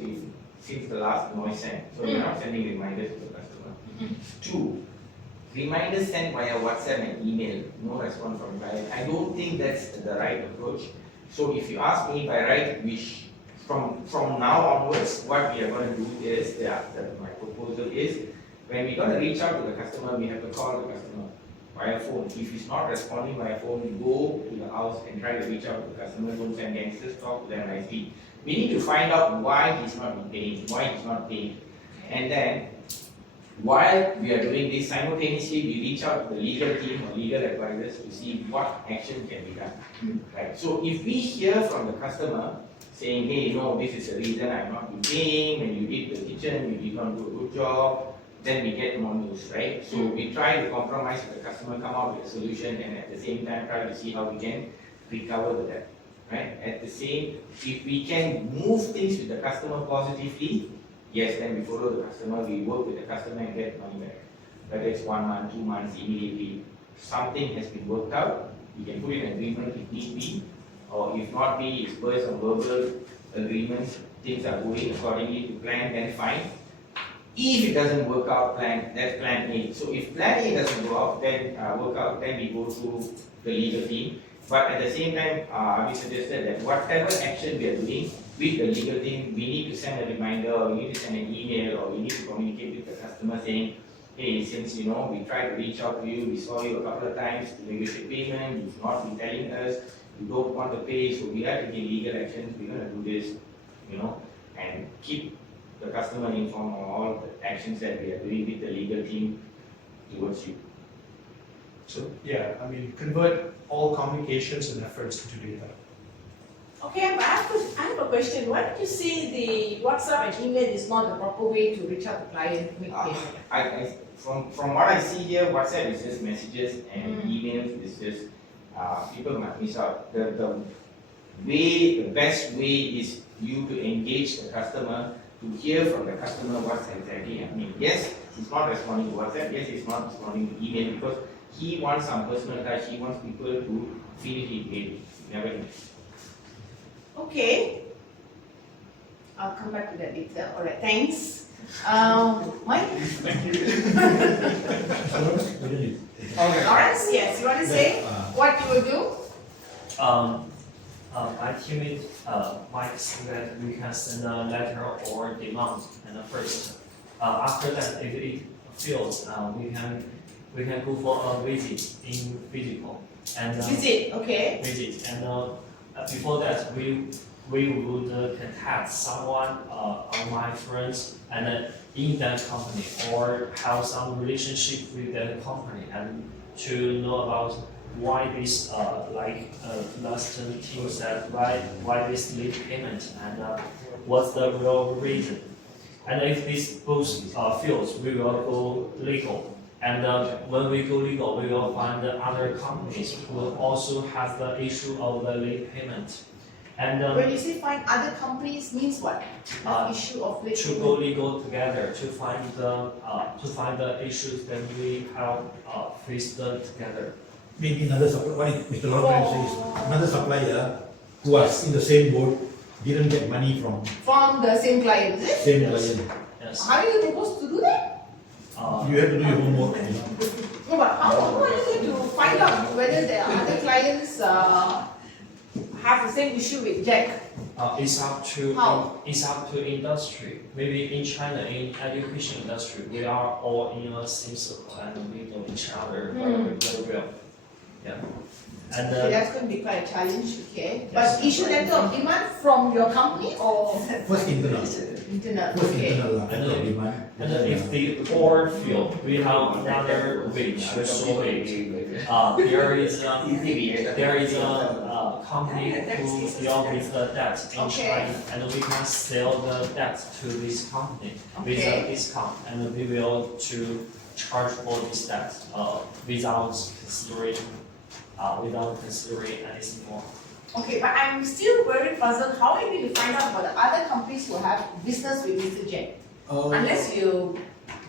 since the last invoice sent, so you're not sending reminders to the customer. 2, reminders sent via WhatsApp and email, no response from client. I don't think that's the right approach. So if you ask me by right, from now onwards, what we are going to do is, my proposal is, when we're going to reach out to the customer, we have to call the customer via phone. If he's not responding via phone, we go to the house and try to reach out to the customer, don't send gangsters, talk to them nicely. We need to find out why he's not paying, and then while we are doing this, simultaneously we reach out to the legal team or legal advisors to see what action can be done. Right? So if we hear from the customer saying, hey, no, this is the reason I'm not been paying, when you did the kitchen, you did not do a good job, then we get more news, right? So we try to compromise with the customer, come out with a solution, and at the same time try to see how we can recover the debt. Right? At the same, if we can move things with the customer positively, yes, then we follow the customer, we work with the customer and get money back. Whether it's 1 month, 2 months, immediately, something has been worked out, we can put in an agreement if need be, or if not be, it's based on verbal agreements, things are going accordingly to plan, then fine. If it doesn't work out, that's plan A. So if plan A doesn't go out, then work out, then we go through the legal team. But at the same time, we suggested that whatever action we are doing with the legal team, we need to send a reminder, or we need to send an email, or we need to communicate with the customer saying, hey, since we tried to reach out to you, we saw you a couple of times to negotiate payment, you've not been telling us, you don't want to pay, so we are taking legal actions, we're going to do this, and keep the customer informed of all the actions that we are doing with the legal team towards you. So, yeah, I mean, convert all communications and efforts into data. Okay, but I have a question. Why did you say the WhatsApp and email is not the proper way to reach out to client to make payment? From what I see here, WhatsApp is just messages and emails is just people might miss out. The best way is you to engage the customer, to hear from the customer what's exactly happening. Yes, he's not responding to WhatsApp. Yes, he's not responding to email because he wants some personal touch. He wants people to feel he paid. Never. Okay, I'll come back to that later. All right, thanks. Mike? Thank you. Lawrence, yes, you want to say what you will do? My teammate Mike said that we can send a letter or demand, and first, after that, if it fails, we can go for a visit in physical and Visit, okay. visit, and before that, we would contact someone of my friends and in that company or have some relationship with that company and to know about why this last team said why this late payment and what's the real reason. And if this both fails, we will go legal. And when we go legal, we will find other companies who will also have the issue of the late payment. And When you say find other companies, means what? The issue of late to go legal together to find the issues that we have faced together. Maybe another supplier, what Mr. Lawrence says, another supplier who was in the same boat didn't get money from from the same client, is it? same Yes. client. Yes. How are you supposed to do that? You have to do your homework. No, but how are you going to find out whether the other clients have the same issue with Jack? It's up to How? it's up to industry. Maybe in China, in education industry, we are all in a same circle and we know each other very well. Yeah. And Okay, that's going to be quite a challenge, okay. Yes. But issue letter of demand from your company or First internal. internal? First Okay. internal And letter of demand. and if the core field, we have another way to solve it. There is a company who deals with the debt in Okay. China, and we can sell the debt to this company with Okay. a discount, and we will to charge for this debt without considering anything more. Okay, but I'm still very puzzled. How are you going to find out about the other companies who have business with Mr. Jack? Unless you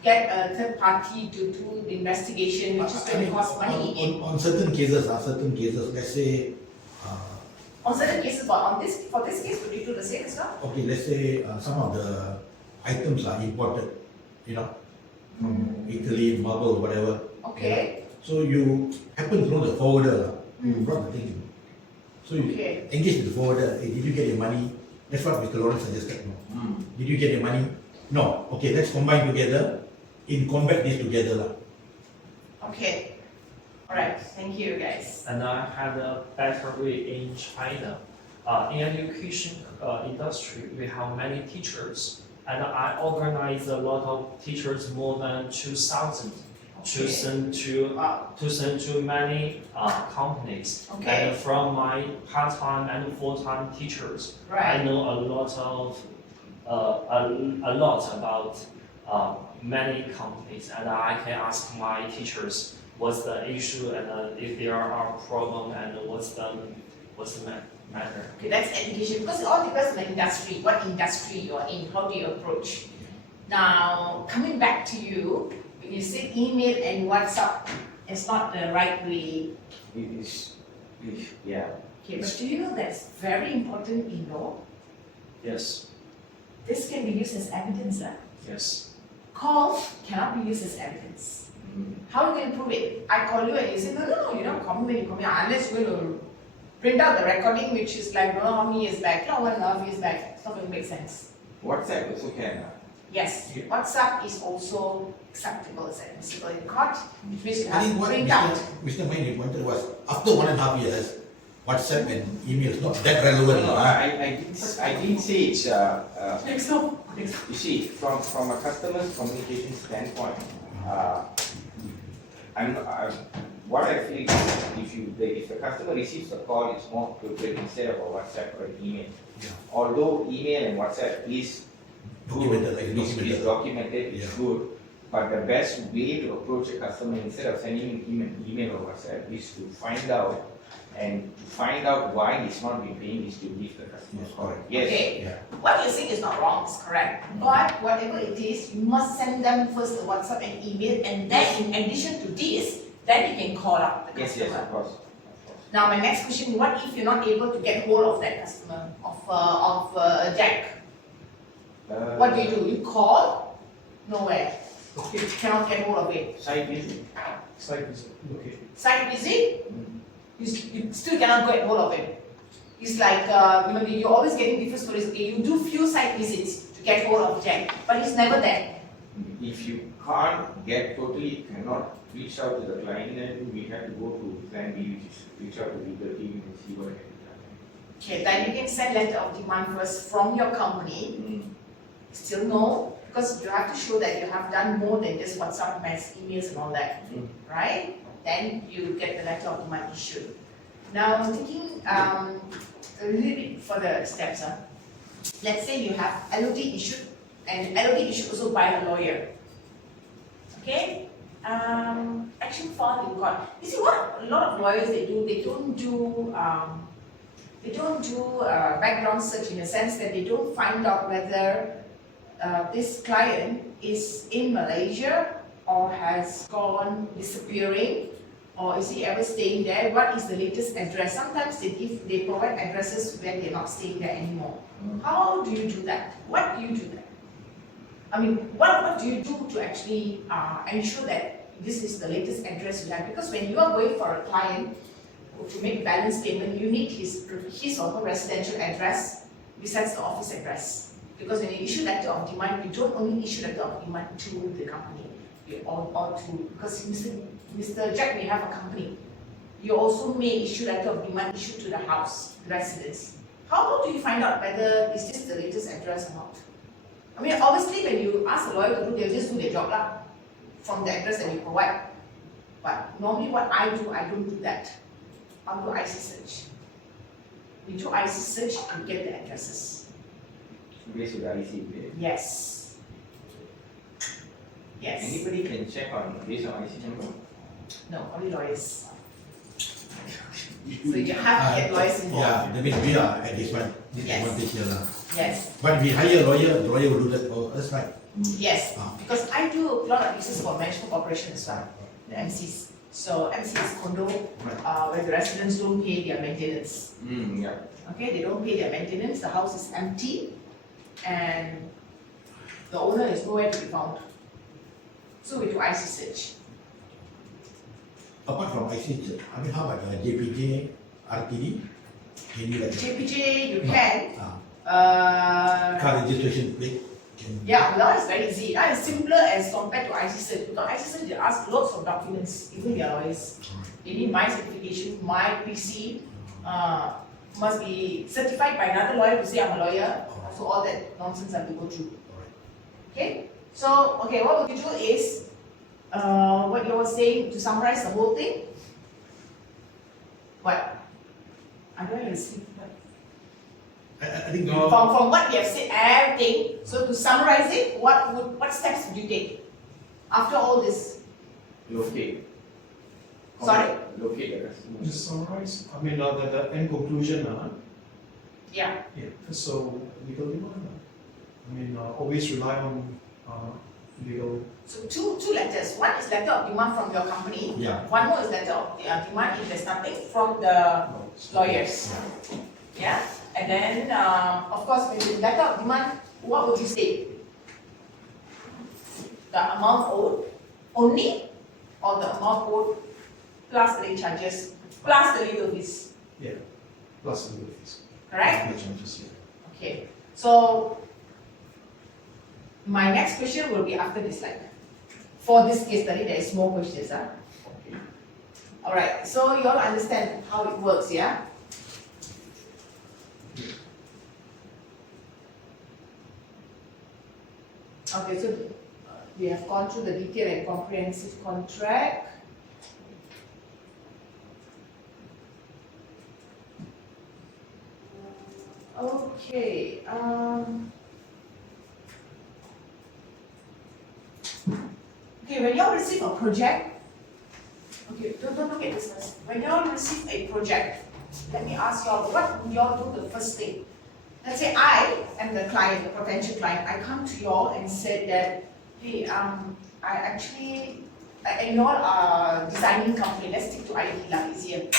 get a third party to do the investigation, which is going to cost money. On certain cases, let's say, On certain cases, but for this case, would you do the same as well? okay, let's say some of the items are imported, from Italy, marble, whatever. Okay, So you happen to know the forwarder, you brought the thing. So you okay. engage with the forwarder, hey, did you get your money? That's what Mr. Lawrence suggested, no? Did you get your money? No. Okay, let's combine together, combat this together lah. Okay. Alright, thank you guys. And I had a better way in China. In education industry, we have many teachers, and I organize a lot of teachers, more than 2,000, to send to many companies. Okay. And from my part-time and full-time teachers, I Right. know a lot about many companies, and I can ask my teachers what's the issue and if there are problem and what's the matter. Okay, that's education because it all depends on the industry, what industry you're in, how do you approach. Now, coming back to you, when you say email and WhatsApp, it's not the right way. Yeah. Okay, but do you know that's very important in law? Yes, This can be used as evidence. yes. Call cannot be used as evidence. How are you going to prove it? I call you and you say, no, you don't call me when you call me, unless you're going to print out the recording, which is like, don't know how many years back, 1.5 years back. It's not going to make sense. WhatsApp also can. Yes, WhatsApp is also acceptable as admissible in court, which means you I have think to what print out. Mr. Main wanted was, after 1.5 years, WhatsApp and email is not that relevant. No, lah. I didn't say it's, Next no. you see, from a customer's communication standpoint, what I feel is if the customer receives a call, it's more appropriate instead of a WhatsApp or an email. Yeah. Although email and WhatsApp is Documented, like is documented. documented, it's Yeah. good, but the best way to approach a customer instead of sending an email or WhatsApp is to find out why he's not been paying is to give the customer a call. Yes. Okay. Yeah. What you're saying is not wrong, it's correct. But whatever it is, you must send them first the WhatsApp and email, and then in addition to this, then you can call up the Yes, customer. of course. Now, my next question: what if you're not able to get hold of that customer of Jack? What do? You call? Nowhere. You cannot get hold of it. Site visit. Site visit, okay. Site visit? You still cannot get hold of it. It's like, you're always getting different stories. Okay, you do few site visits to get hold of Jack, but he's never there. If you totally cannot reach out to the client, then we have to go to plan B, which is reach out to legal team and see what can be done. Okay, then you can send letter of demand first from your company. Still no, because you have to show that you have done more than just WhatsApp, emails and all that, right? Then you get the letter of demand issued. Now, I'm thinking a little bit further steps. Let's say you have LOD issued, and LOD issued also by a lawyer. Okay? Action filed in court. You see what a lot of lawyers they do? They don't do background search in the sense that they don't find out whether this client is in Malaysia or has gone disappearing, or is he ever staying there? What is the latest address? Sometimes they provide addresses where they're not staying there anymore. How do you do that? What do you do that? I mean, what do you do to actually ensure that this is the latest address you have? Because when you are going for a client to make balance payment, you need his or her residential address besides the office address. Because when you issue letter of demand, you don't only issue letter of demand to the company, because Mr. Jack may have a company. You also may issue letter of demand issued to the house, the residence. How do you find out whether is this the latest address or not? I mean, obviously when you ask a lawyer to do, they'll just do their job from the address that you provide. But normally what I do, I don't do that. I'll do IC search. We do IC search to get the addresses. Based on the IC. Yes. Yes. Anybody can check on based on IC number? No, only lawyers. So you have to get lawyers involved. Yeah, that means we are at this one, Yes. disadvantage here. Yes. But we hire a lawyer, the lawyer will do that for us, right? Yes. Ah. Because I do a lot of cases for management corporation as well, the MCs. So MCs condo, where the residents don't pay their maintenance. Yeah. Okay, they don't pay their maintenance, the house is empty, and the owner is nowhere to be found. So we do IC search. Apart from IC, I mean, how about JPJ, RTD? Can you like JPJ, you can. car registration plate? Yeah, now it's very easy. That is simpler as compared to IC search. Because IC search, they ask lots of documents, even their lawyers. They need my certification, my PC, must be certified by another lawyer to say I'm a lawyer. So all that nonsense I have to go through. Okay? So, okay, what we do is, what you were saying, to summarize the whole thing. What? I don't understand. I think From what we have said, everything. So to summarize it, what steps would you take after all this? Locate. Sorry? Locate the customer. Just summarize, I mean, the end conclusion, Yeah. yeah, so legal demand. I mean, always rely on legal. So two letters. One is letter of demand from your company. Yeah. One more is letter of demand if there's nothing from the lawyers. Yeah. And then, of course, when you letter of demand, what would you say? The amount owed only, or the amount owed plus the late charges plus the legal fees. Yeah, plus legal fees. Correct? Legal charges, yeah. Okay. So my next question will be after this slide. For this case study, there is more questions. Okay. Alright, so you all understand how it works, yeah? Okay, so we have gone through the detailed and comprehensive contract. Okay, okay, when you all receive a project, okay, don't look at this first. When you all receive a project, let me ask you all, what would you all do the first thing? Let's say I am the client, the potential client. I come to you all and said that, hey, you all are a designing company. Let's stick to IT lah, easier.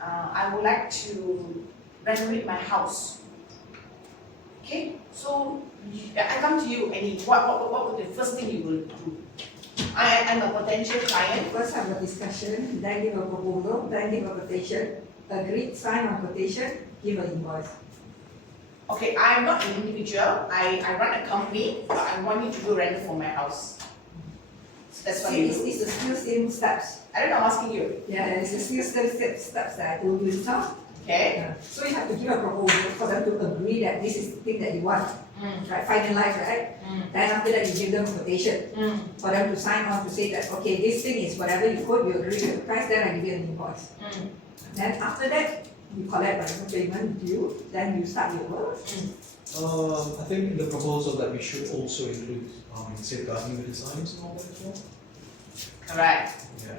I would like to renovate my house. Okay, so I come to you, and what would the first thing you will do? I am a potential client. First have a discussion, then give a proposal, then give a quotation, agreed, sign on quotation, give an invoice. Okay, I'm not an individual. I run a company, but I want you to do render for my house. So that's what you It's do. the still same steps. I don't know, I'm asking you. Yeah, it's the still same steps that I told you just now. Okay? Yeah. So you have to give a proposal for them to agree that this is the thing that you want, right? Finalize, right? Then after that you give them a quotation for them to sign on to say that, okay, this thing is whatever you quote, you agree with the price, then I give you an invoice. Then after that, you collect whatever payment due, then you start your work. I think in the proposal that we should also include, safeguarding the designs and all that as well. Correct. Yeah.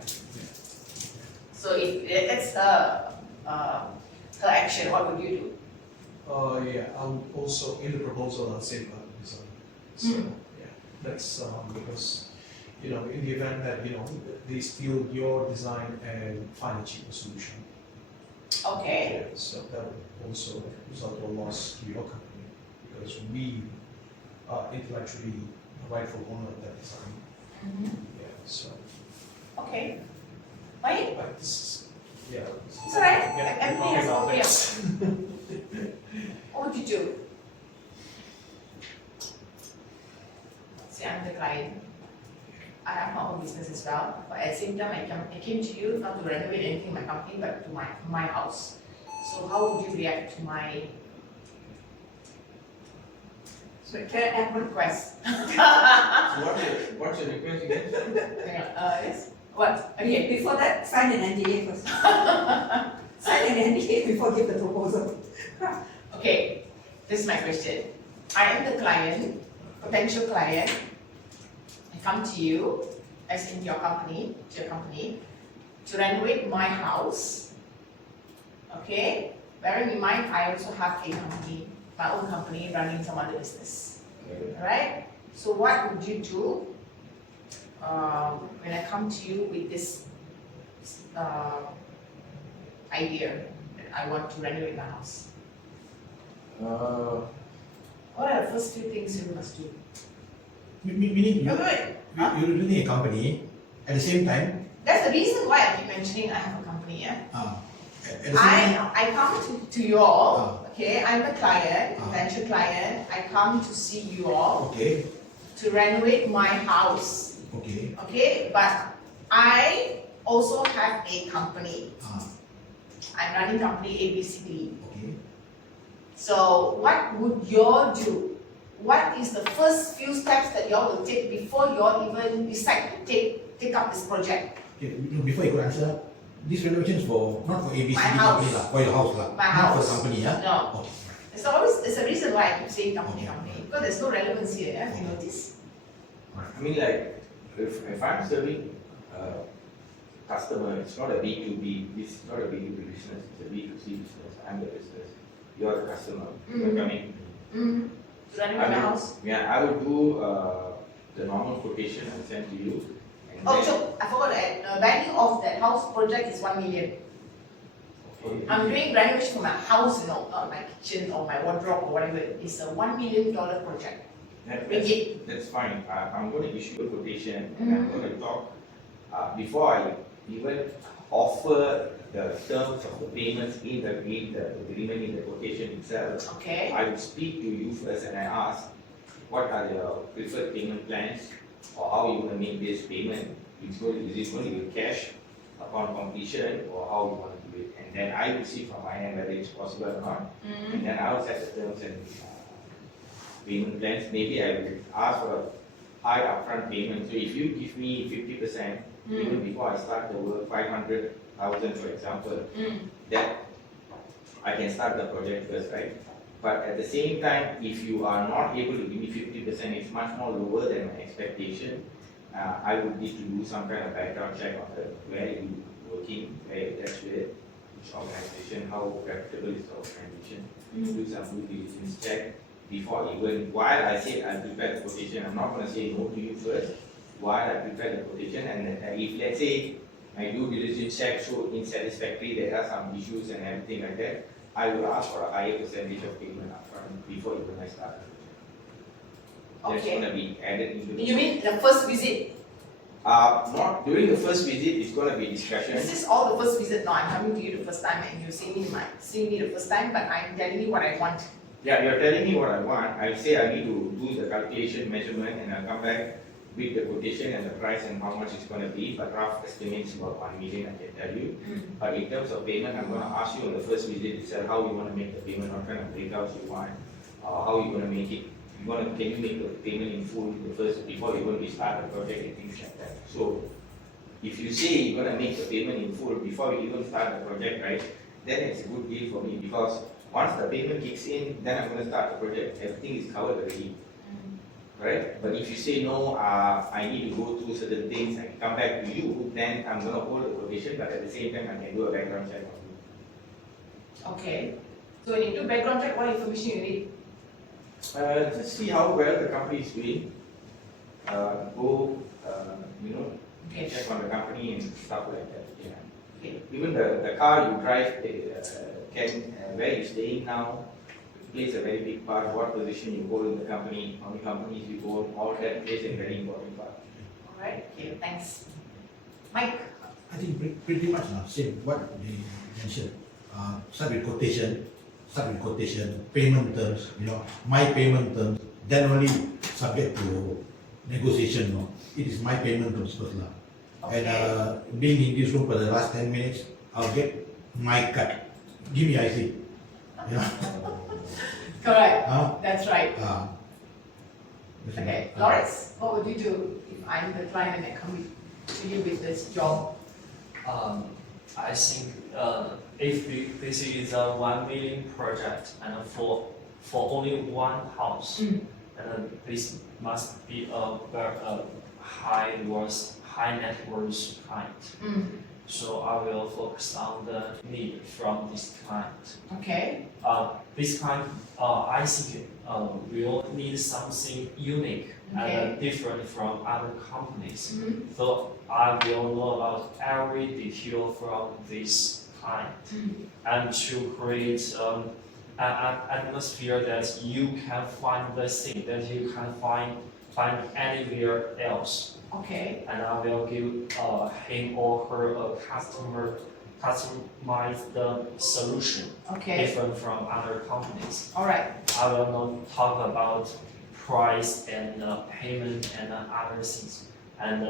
So if it's her action, what would you do? Yeah, I would also, in the proposal, I'll safeguard the design. So, yeah, that's, because, in the event that, they steal your design and find a cheaper solution. Okay. Yeah, so that would also result in a loss to your company, because we are intellectually the rightful owner of that design. Yeah, so, Okay. Right? but this is, yeah. It's alright. Yeah, Everything has about no real. this. What would you do? See, I'm the client. I have my own business as well, but at the same time, I came to you not to renovate anything in my company, but to my house. So how would you react to my Can I add one request? What's your request again? Yes. What? Okay, Okay. before that, sign an NDA first. Sign an NDA before give the proposal. Okay. This is my question. I am the client, potential client. I come to you, as in your company, to renovate my house. Okay? Bearing in mind, I also have a company, my own company, running some other business. Alright? So what would you do when I come to you with this idea that I want to renovate my house? What are the first few things you must do? Meaning Wait, wait, wait. Huh? you're running a company at the same time. That's the reason why I keep mentioning I have a company, yeah? At the same time. I come to you all, okay? I'm the client, Ah. potential client. I come to see you all Okay. to renovate my house, Okay. okay? But I also have a company. I'm running company ABCD. Okay. So what would you all do? What is the first few steps that you all will take before you all even decide to take up this project? Okay. Before you could answer, this renovation is for not for ABCD My house. company lah, for your house lah, My not for house. the company, yeah. No. Okay. There's a reason why I keep saying company, Okay. because there's no relevance here, yeah? If you notice. I mean, like, if I'm serving a customer, it's not a B2B, this is not a B2B business, it's a B2C business. I'm the business, you're the customer, you're coming. To renovate my house. Yeah, I would do the normal quotation and send to you. And Oh, then- so I forgot that the value of that house project is 1 million. Okay. I'm doing renovation for my house, not my kitchen or my wardrobe or whatever. It's a $1 million project. Ringgit. That's fine. I'm going to issue a quotation and I'm going to talk, before I even offer the terms of the payments in the agreement in the quotation itself. Okay. I will speak to you first and I ask, what are your preferred payment plans or how you want to make this payment? Is it going to be cash upon completion or how you want to do it? And then I will see from my end whether it's possible or not. And then I will set the terms and payment plans. Maybe I will ask for a high upfront payment. So if you give me 50%, even before I start the work, 500,000 for example, that I can start the project first, right? But at the same time, if you are not able to give me 50%, it's much more lower than my expectation. I would need to do some kind of background check on where you working, where you attached with it, which organization, how reputable is the organization. Do some due diligence check before even, while I say I'll prepare the quotation, I'm not going to say no to you first, while I prepare the quotation, and if let's say my due diligence check showed insatisfactory, there are some issues and everything like that, I would ask for a higher percentage of payment upfront before even I start. That's Okay. gonna be added into the. You mean the first visit? Not during the first visit, it's gonna be discussion. This is all the first visit. No, I'm coming to you the first time and you see me the first time, but I'm telling you what I want. Yeah, you're telling me what I want. I say I need to do the calculation, measurement, and I'll come back with the quotation and the price and how much it's gonna be. But rough estimates about 1 million, I can tell you. But in terms of payment, I'm gonna ask you on the first visit itself how you wanna make the payment, what kind of breakouts you want, how you gonna make it. Can you make the payment in full the first before even we start the project and things like that. So if you say you're gonna make the payment in full before we even start the project, right, then it's a good deal for me because once the payment kicks in, then I'm gonna start the project. Everything is covered already. Right? But if you say no, I need to go through certain things and come back to you, then I'm gonna hold the quotation, but at the same time I can do a background check on you. Okay. So when you do background check, what information you need? Just see how well the company is doing. Okay. Check on the company and stuff like that. Yeah. Okay. Even the car you drive, where you're staying now, plays a very big part. What position you hold in the company, how many companies you hold, all that plays a very important part. Alright, okay, thanks. Mike? I think pretty much same what they mentioned. Start with quotation, payment terms, my payment terms, then only subject to negotiation. It is my payment terms first. Okay. And being in this room for the last 10 minutes, I'll get my cut. Give me IC. Correct, Huh? that's right. That's Okay, it. Lawrence, what would you do if I'm the client and I come to you with this job? I think if this is a 1 million project and for only one house, and this must be a very high net worth client. So I will focus on the need from this client. Okay, This client, I think, will need something unique and different from other companies. So I will know about every detail from this client and to create an atmosphere that you can find the thing that you can find anywhere else. okay, And I will give him or her a customized solution okay, different from other companies. alright, I will not talk about price and payment and other things. And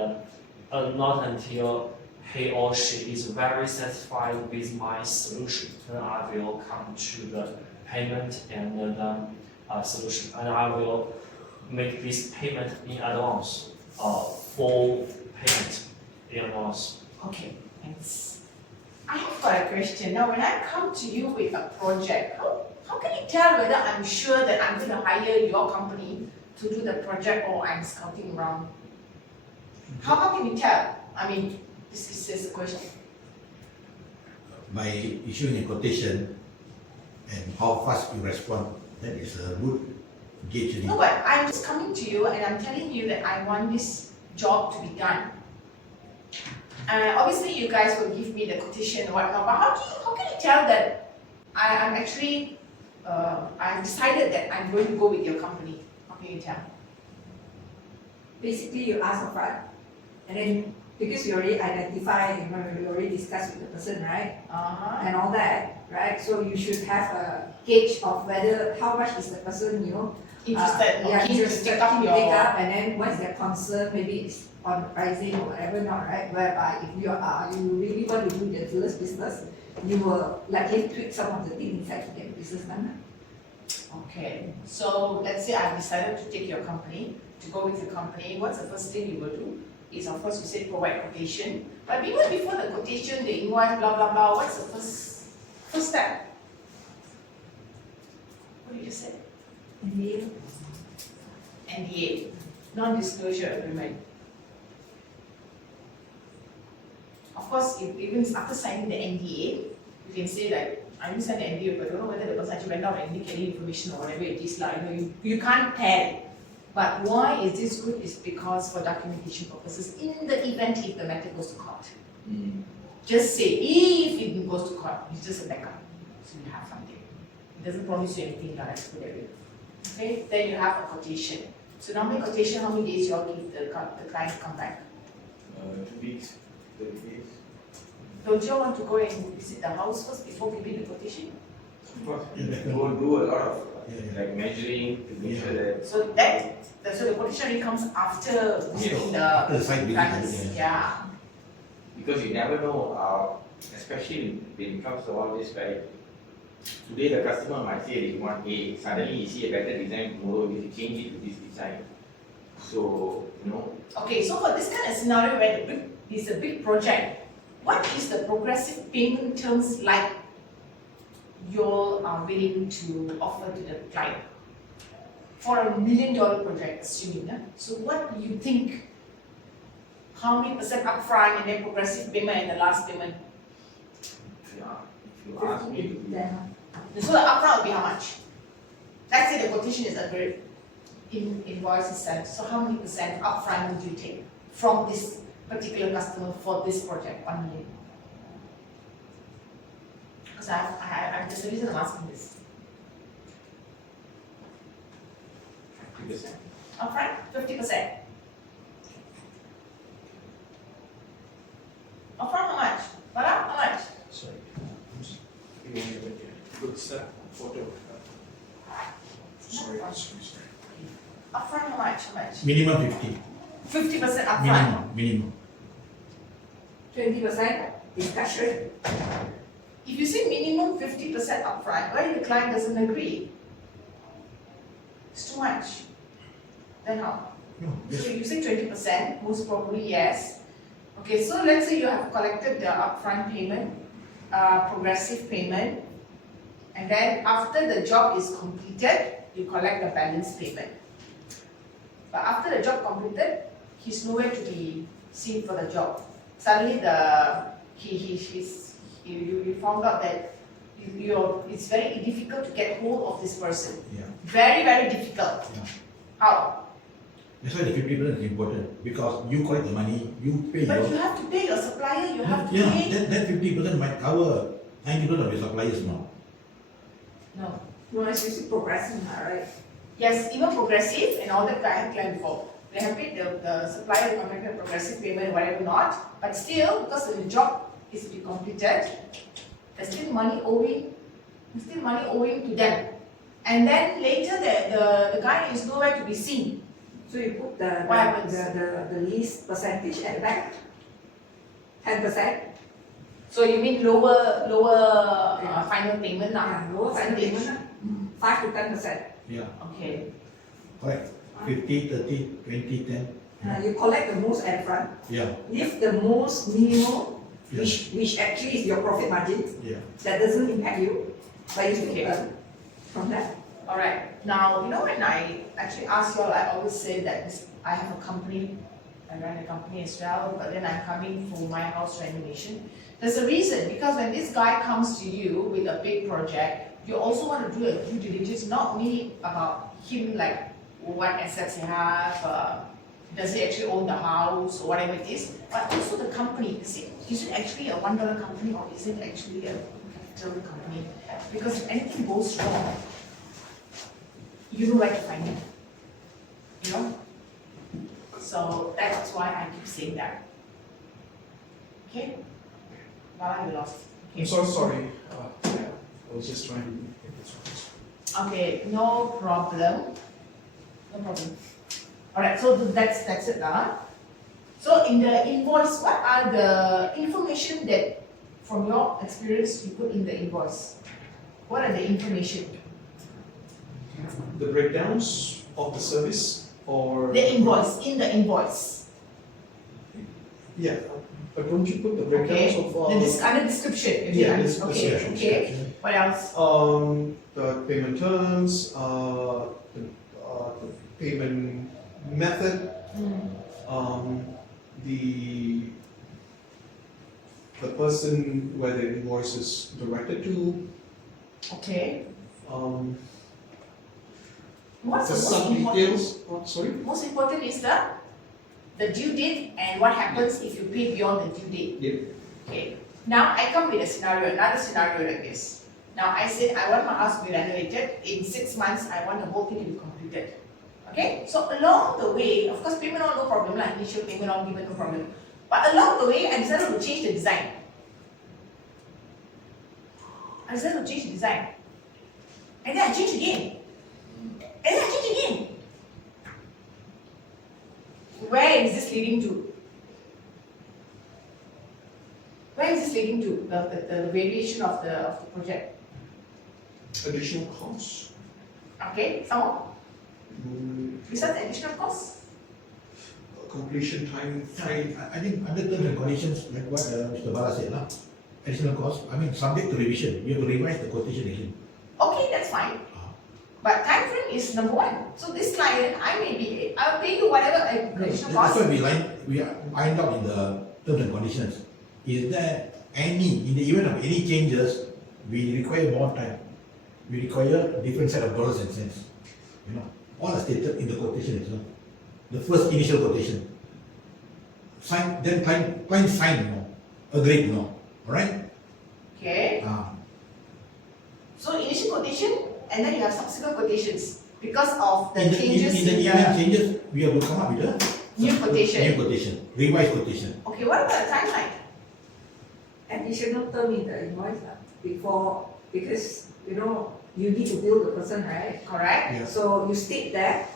not until he or she is very satisfied with my solution, then I will come to the payment and the solution. And I will make this payment in advance, full payment in advance. okay, thanks. I have got a question. Now, when I come to you with a project, how can you tell whether I'm sure that I'm going to hire your company to do the project or I'm scouting around? How can you tell? I mean, this is just a question. By issuing a quotation and how fast you respond, that is a good gauge. No, but I'm just coming to you and I'm telling you that I want this job to be done. Obviously, you guys will give me the quotation and whatnot, but how can you tell that I'm actually, I've decided that I'm going to go with your company? How can you tell? Basically, you ask upfront, and then because you already identify, you already discussed with the person, right? And all that, right? So you should have a gauge of whether how much is the person, Interested or keen to interested, take up keen to your... take up, and then what's their concern? Maybe it's on pricing or whatever, not right? Whereby if you really want to do the dealer's business, you will likely tweak some of the things inside to get the business done. Okay, so let's say I've decided to take your company, to go with your company. What's the first thing you will do? Is of course you say provide quotation. But even before the quotation, the invoice, blah blah blah. What's the first step? What did you say? NDA, non-disclosure agreement. Of course, even after signing the NDA, you can say like, I didn't sign the NDA, but I don't know whether the person actually went out and leaked any information or whatever it is. You can't tell. But why is this good? Is because for documentation purposes, in the event if the matter goes to court. Just say, if it goes to court, it's just a backup. So you have something. It doesn't promise you anything, let's put it. Okay, then you have a quotation. So normally quotation, how many days you all give the client to come back? 2 weeks, 30 days. Don't you want to go and visit the house first before giving the quotation? Of course, Yeah. we will do a lot of Yeah. like measuring to make sure that So so the quotation only comes after visiting After the the site visit, clients. Yeah. because you never know, especially when it comes to all this, right? Today the customer might say they want A, suddenly you see a better design tomorrow, you change it to this design. So, Okay, so for this kind of scenario where it's a big project, what is the progressive payment terms like you all are willing to offer to the client? For $1 million project, assuming, so what do you think? How many percent upfront and then progressive payment and the last payment? if you ask me, So the upfront will be how much? Let's say the quotation is agreed, invoice is sent, so how many percent upfront would you take from this particular customer for this project, 1 million? Because there's a reason I'm asking this. 50%. Upfront, 50%. Upfront how much? Bala, how much? Sorry. You want to make a good step photo. Sorry. Upfront how much? How much? Minimum 50. 50% upfront. Minimum. 20% discussion. If you say minimum 50% upfront, why the client doesn't agree? It's too much. Then how? No, So you say 20%, most probably yes. Okay, so let's say you have collected the upfront payment, progressive payment, and then after the job is completed, you collect the balance payment. But after the job completed, he's nowhere to be seen for the job. Suddenly you found out that it's very difficult to get hold of this person. Yeah. Very, very difficult. Yeah. How? That's why the 50% is important because you collect the money, you pay But your. you have to pay your supplier, you have to Yeah, pay. that 50% might cover 90% of your suppliers now. No. No, it's usually progressing, right? Yes, even progressive and all that I have planned before. They have paid the supplier contracted progressive payment, whatever not, but still, because the job is to be completed, there's still money owing to them. And then later the guy is nowhere to be seen. So you put What happens? the least percentage at the back, 10%. So you mean lower Yeah. final payment now? Yeah, lower final percentage? payment, 5 to 10%. Yeah, Okay. correct. 50, 30, 20, 10. You collect the most at front, Yeah, leave the most minimal, Yeah. which actually is your profit margin. yeah. That doesn't impact you, but you still Okay. earn from that. Alright, now when I actually ask you all, I always say that I have a company, I run a company as well, but then I'm coming for my house renovation. There's a reason, because when this guy comes to you with a big project, you also want to do a due diligence, not only about him, like what assets he have, does he actually own the house or whatever it is, but also the company. Is it actually a $1 company or is it actually a capital company? Because if anything goes wrong, you know where to find it. So that's why I keep saying that. Okay? Bala, you lost. I'm so sorry. Yeah, I was just trying to get this one. Okay, no problem. No problem. Alright, so that's it now. So in the invoice, what are the information that from your experience you put in the invoice? What are the information? The breakdowns of the service or? The invoice, in the invoice. Yeah, but don't you put the breakdowns Okay. of? Under description. if you Yeah, like. this Okay, description. okay. What else? The payment terms, the payment method, the person where the invoice is directed to, Okay. What's the the most some important? details, sorry? Most important is the due date and what happens if you pay beyond the due date. Yep. Okay. Now I come with a scenario, another scenario like this. Now I said I want my house to be renovated. In 6 months, I want the whole thing to be completed. Okay? So along the way, of course, payment all no problem, like initial payment all given no problem. But along the way, I decided to change the design. And then I changed again. And then I changed again. Where is this leading to? Where is this leading to? The variation of the project. Additional costs. Okay, some more? Mm, Besides additional costs? completion time. I think under terms and conditions, like what Mr. Bala said, additional cost, I mean, subject to revision, you have to revise the quotation again. Okay, that's fine. But time frame is number one. So this client, I'll pay you whatever additional That's cost. why we ironed out in the terms and conditions. Is there any, in the event of any changes, we require more time. We require a different set of dollars and cents. You know, all are stated in the quotation itself. The first initial quotation. Sign, then client sign no, agreed no. Alright? Okay. So initial quotation, and then you have subsequent quotations because of the changes in the event changes, we have to come up with a new quotation. New quotation, revised quotation. Okay, what about the timeline? Additional term in the invoice before, because you need to bill the person, right? Correct. Yeah. So you state that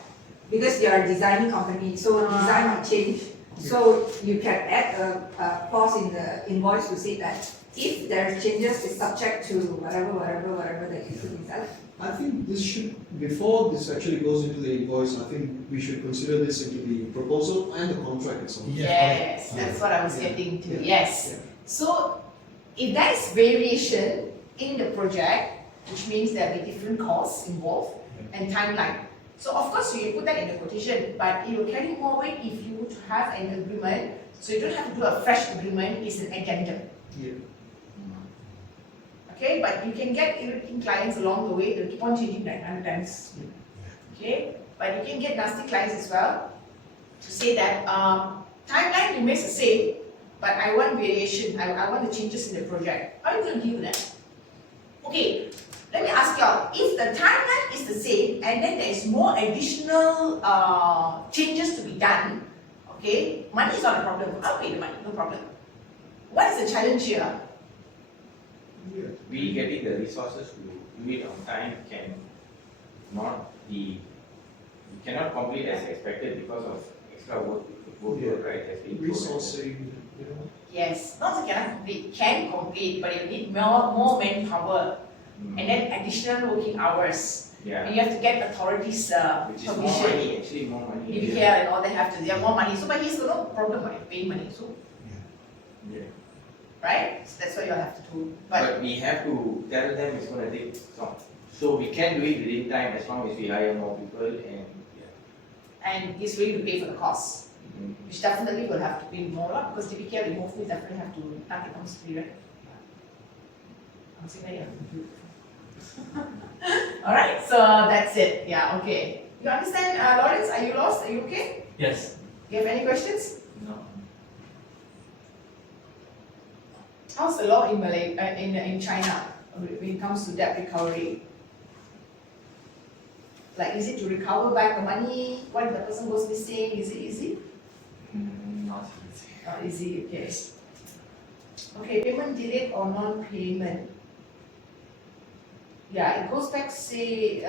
because you are a designing company, so design might change. So you can add a clause in the invoice to say that if there are changes, it's subject to whatever that you put inside. I think this should, before this actually goes into the invoice, I think we should consider this into the proposal and the contract itself. Yes, correct. that's what I was getting to. Yeah. Yes. Yeah. So if there is variation in the project, which means there will be different costs involved and timeline. So of course you put that in the quotation, but it will carry more weight if you were to have an agreement. So you don't have to do a fresh agreement, it's an addendum. Yeah. Okay, but you can get irritating clients along the way, they'll keep on changing like 100 times. Okay, but you can get nasty clients as well to say that timeline remains the same, but I want variation, I want the changes in the project. How are you going to deal with that? Okay, let me ask y'all, if the timeline is the same and then there is more additional changes to be done, okay, money is not a problem, I'll pay the money, no problem. What is the challenge here? Yeah. We getting the resources to do it on time cannot be, we cannot complete as expected because of extra workload, right? Has been Resourcing, Yes, not that cannot complete, can complete, but you need more manpower and then additional working hours. Yeah, And you have to get authorities' which is more permission. money, actually more money. DBK and all, they have more money. So, but he's got no problem by paying money, so, Yeah. right? So that's what you have to do. But we have to tell them it's gonna take some, so we can do it within time as long as we hire more people and, And he's willing to pay for the costs, Mhm. which definitely will have to pay more lah, because DBK will mostly definitely have to start the cost period. I'm saying that you have to do it. Alright, so that's it. Yeah, okay. You understand, Lawrence? Are you lost? Are you okay? Yes. Do you have any questions? No. How's the law in in China when it comes to debt recovery? Like, is it to recover back the money when the person goes missing? Is it easy? Not easy. Not easy, okay. Okay, payment delayed or non-payment. Yeah, it goes back to say,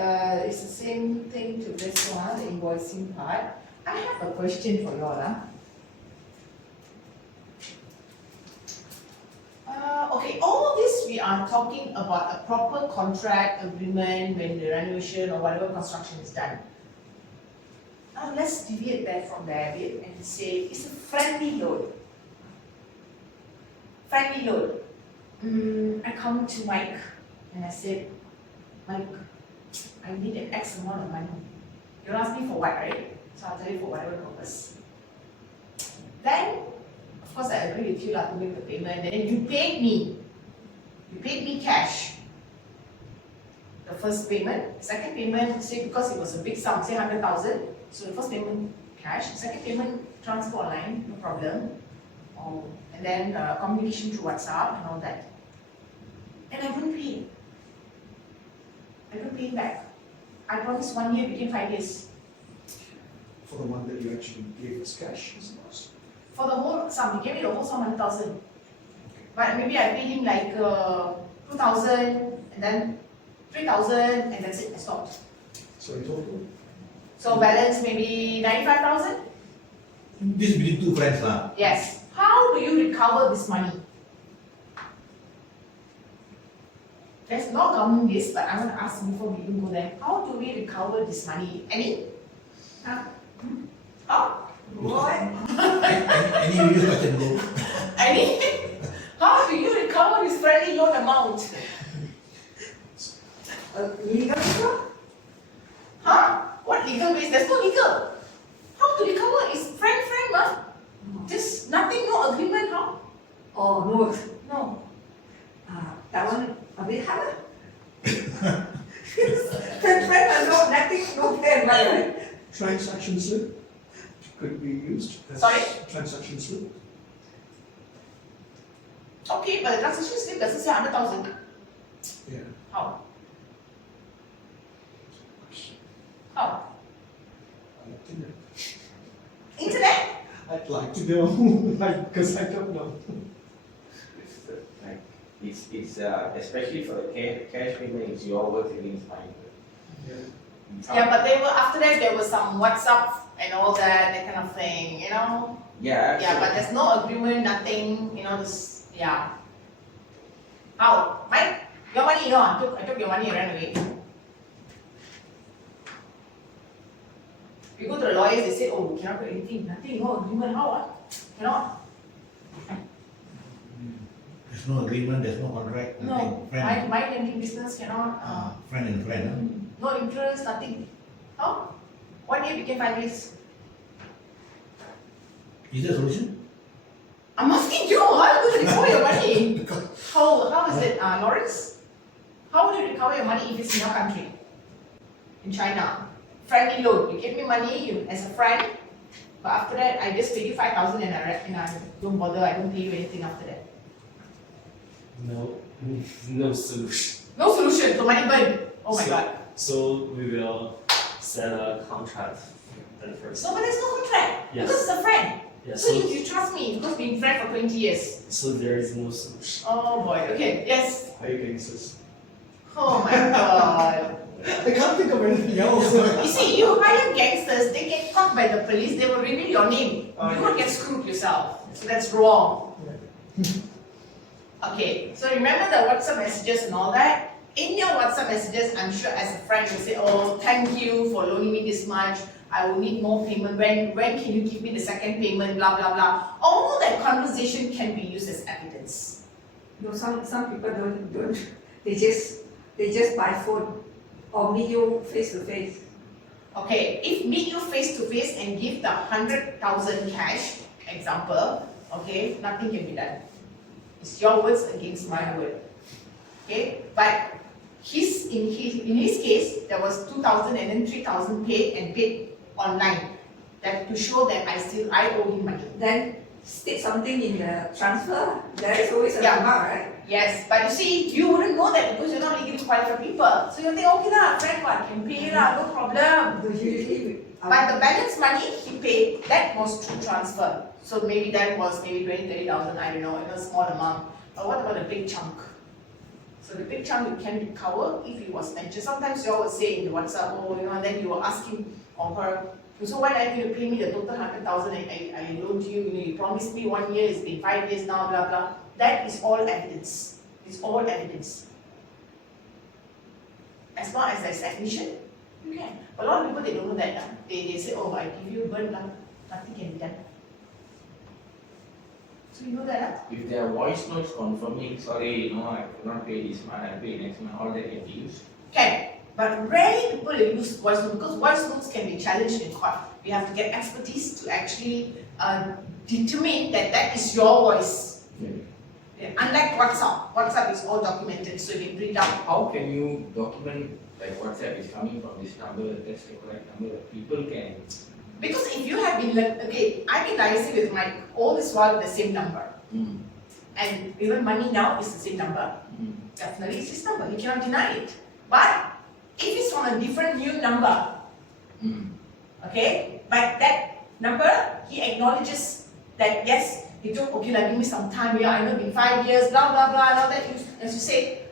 it's the same thing to this one, the invoicing part. I have a question for you all. Okay, all this we are talking about a proper contract agreement when the renovation or whatever construction is done. Now let's deviate that from there a bit and say it's a friendly loan. Friendly loan. I come to Mike and I said, Mike, I need an X amount of money. You ask me for what, right? So I'll tell you for whatever purpose. Then of course, I agree with you to make the payment, and then you paid me. You paid me cash. The first payment, second payment, say because it was a big sum, say 100,000. So the first payment cash, second payment transfer online, no problem. And then communication through WhatsApp and all that. And I don't pay. I don't pay him back. I promised 1 year became 5 years. For the one that you actually gave us cash, I suppose. For the whole sum, he gave me the whole sum 1,000. But maybe I paid him like 2,000 and then 3,000 and that's it, I stopped. So in total, So balance maybe 95,000? This is between two friends lah. Yes. How do you recover this money? There's no government this, but I want to ask before we even go there. How do we recover this money? Any? Huh? How? What? Any use macam tu. Any? How do you recover this friendly loan amount? Legal issue? Huh? What legal ways? There's no legal. How to recover? It's friend, ma. Just nothing, no agreement, how? Oh, no. No. That one a bit harder. Friend, no, nothing, no pay, right? transaction slip could be used as Sorry? transaction slip. Okay, but the transaction slip doesn't say 100,000. Yeah. How? How? Internet? I'd like to know, because I don't know. It's especially for the cash payment, it's your words against mine. Yeah, but they were after that there was some WhatsApp and all that kind of thing, you know. Yeah. Yeah, but there's no agreement, nothing, you know. This, yeah. How? Mike, your money, you know, I took your money and ran away. You go to the lawyers, they say, oh, we cannot do anything, nothing, no agreement. How? Cannot. There's no agreement, there's no contract, No, nothing. Friend, my lending business cannot. friend and friend. No interest, nothing. How? 1 year became 5 years. Is there a solution? I'm asking you, how are you going to recover your money? How is it, Lawrence? How will you recover your money if it's in your country? In China. Friendly loan. You give me money you, as a friend, but after that, I just pay you 5,000 and I don't bother, I don't pay you anything after that. No solution. No solution, so money burn. Oh my So- god. So we will set a contract at first. So, but there's no contract. Yes. Because it's a friend. Yeah, So so, you trust me, because we've been friends for 20 years. so there is no solution. Oh boy, okay, yes. How you getting this? Oh my god. I can't think of anything else. You see, you hire gangsters, they get caught by the police, they will reveal your name. Oh, You will get screwed yourself. So that's wrong. Okay, so remember the WhatsApp messages and all that? In your WhatsApp messages, I'm sure as a friend you say, oh, thank you for loaning me this much. I will need more payment. When can you give me the second payment? Blah, blah, blah. All that conversation can be used as evidence. No, some people don't. They just by phone or meet you face to face. Okay, if meet you face to face and give the 100,000 cash, example, okay, nothing can be done. It's your words against my word. Okay, but in his case, there was 2,000 and then 3,000 paid online. That to show that I owe him money. Then state something in the transfer. There is always a Yeah. remark, right? Yes, but you see, you wouldn't know that because you're not legally qualified people. So you think, okay lah, friend, what can pay lah, no problem. So usually, But the balance money he paid, that was through transfer. So maybe that was maybe 20, 30,000, I don't know, a small amount. But what about the big chunk? So the big chunk you can recover if it was mentioned. Sometimes you all would say in the WhatsApp, oh, you know, and then you will ask him or her, so when are you going to pay me the total 100,000 I loaned you, you know, you promised me 1 year, it's been 5 years now, blah, blah. That is all evidence. It's all evidence. As long as there's admission, you can. But a lot of people, they don't know that. They say, oh, I give you a burn, nothing can be done. So you know that? If there are voice notes confirming, sorry, no, I could not pay this month, I'll pay next month, all that can be used. Can. But rarely people use voice notes because voice notes can be challenged in court. We have to get expertise to actually determine that that is your voice. Yeah. Unlike WhatsApp, WhatsApp is all documented, so you can read out. How can you document like WhatsApp is coming from this number, that's the correct number, people can. Because if you have been, okay, I've been liaising with Mike all this while with the same number. And even money now is the same number. Definitely it's this number, you cannot deny it. But from a different new number. Okay, but that number, he acknowledges that yes, he took, okay, like, give me some time here, I know it's been 5 years, blah, blah, blah, and all that. As you say,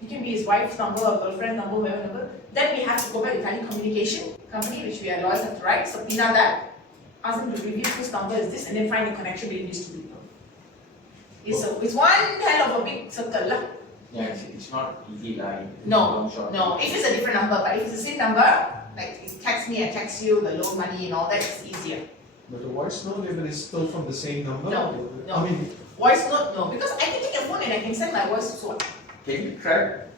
it can be his wife's number or girlfriend's number, whatever number. Then we have to go back to telecommunication company, which we are lawyers have to write, subpoena that, ask them to review whose number is this, and then find the connection between these two people. It's one hell of a big circle, lah. Yeah, it's not easy like No, long shot. no, if it's a different number, but if it's the same number, like you text me, I text you, the loan money and all that, it's easier. But the voice note, if it is still from the same number? No, no. I mean, Voice note, no, because I can take a phone and I can send my voice to what? Can you track?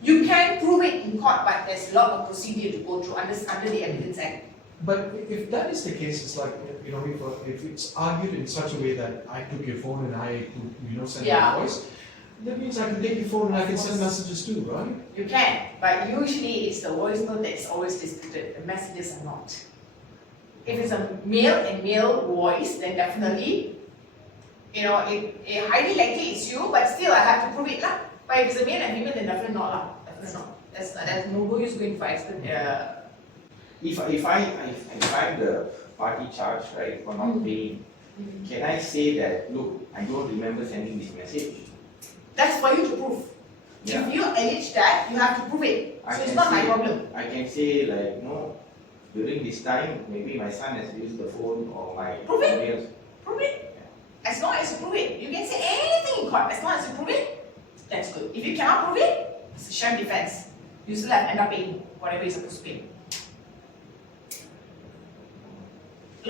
You can prove it in court, but there's a lot of procedure to go through under the Evidence Act. but if that is the case, it's like, you know, if it's argued in such a way that I took your phone and I could, you know, send Yeah. my voice, that means I can take your phone and I can send messages too, right? You can, but usually it's the voice note that's always disputed, the messages are not. If it's a male and male voice, then definitely, you know, it highly likely it's you, but still I have to prove it lah. But if it's a male and female, then definitely not lah. Definitely not. There's no use going for expert. If I'm the party charged, right, for not paying, can I say that, look, I don't remember sending this message? That's for you to prove. Yeah. If you allege that, you have to prove it. I So it's can not my say- problem. I can say like, no, during this time, maybe my son has used the phone or my Prove it. emails. Prove it. As long as you prove it. You can say anything in court. As long as you prove it, that's good. If you cannot prove it, it's a sham defense. You still have to end up paying whatever you're supposed to pay.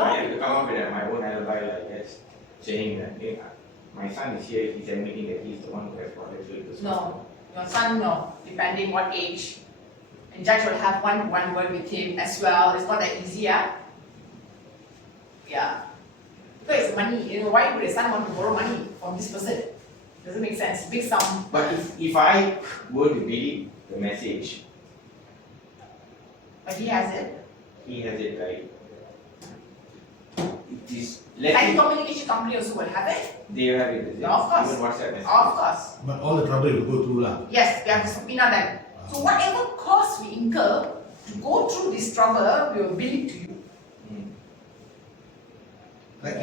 I have to come up with my own alibi like this, saying that, hey, my son is here, he's admitting that he's the one who has brought it to this. No. Your son, no. Depending what age. And judge will have one word with him as well. It's not that easy, yeah? Yeah. Because it's money. You know, why would a son want to borrow money from this person? Doesn't make sense. Big sum. But if I were to delete the message, But he has it. he has it right. It is, let's Like say communication company also will have it. they have it, is it? Yeah, of course. Even WhatsApp message. Of course. But all the trouble will go through lah. Yes, we have to subpoena them. So whatever cost we incur to go through this trouble, we will bill it to you. Mm. Like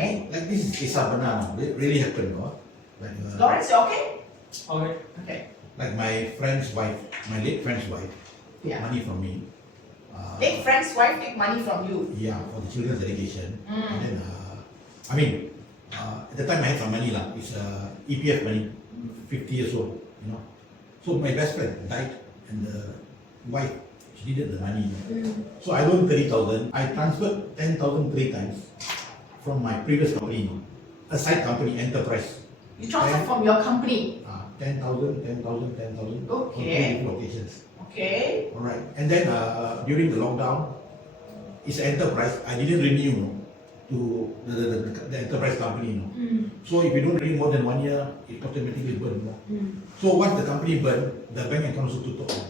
this is kisah benar, no? It really happened, no? Like, Lawrence, you okay? Okay. Okay. like my friend's wife, my late friend's wife, took Yeah. money from me. Take friend's wife, take money from you. Yeah, for the children's education. Mm. And then, at the time I had some money lah. It's EPF money, 50 years old, you know. So my best friend died, and the wife, she needed the money. You know? So I loaned 30,000. I transferred 10,000 3 times from my previous company, you know, a side company, enterprise. You transfer from your company. 10,000, 10,000, 10,000 on Okay. 2 different occasions. Okay. All right. And then during the lockdown, it's an enterprise. I didn't renew, no, to the enterprise company, no. So if you don't renew more than 1 year, it automatically burn. No? So once the company burn, the bank account also tutup. No?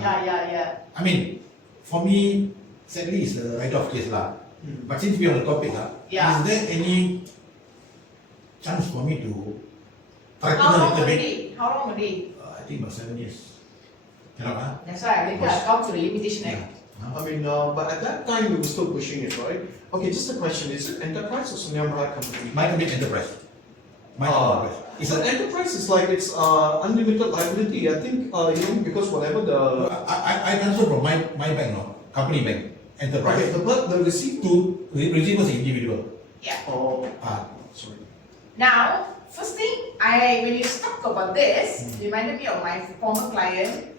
Yeah. I mean, for me, sadly, it's a write-off case lah. But since we are on the topic lah, Yeah. is there any chance for me to threaten How a long little a bit? day? How long a day? I think about 7 years. Cannot lah. That's why I later I come to the limitation act. I mean, but at that time we were still pushing it, right? Okay, just a question: is it enterprise or Sunyamrai company? My company enterprise. My Ah. enterprise. It's an enterprise. Is like it's unlimited liability. I think you know, because whatever the I transfer from my bank, no, company bank, enterprise, okay, the receipt. to receivers individual. Oh, Oh. sorry. Now, first thing, when you talk about this, reminded me of my former client.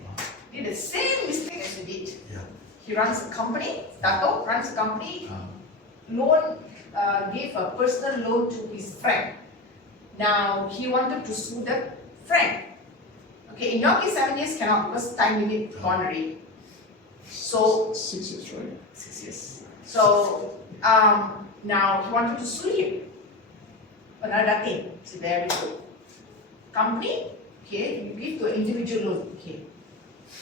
Did the same mistake as you did. Yeah. He runs a company. Dato runs a company. Ah. Gave a personal loan to his friend. Now he wanted to sue the friend. Okay, in your case 7 years cannot because time limit gone already. So 6 years, right? 6 years. So now he wanted to sue him. Another thing, it's very good. Company, okay, you give to an individual loan, okay.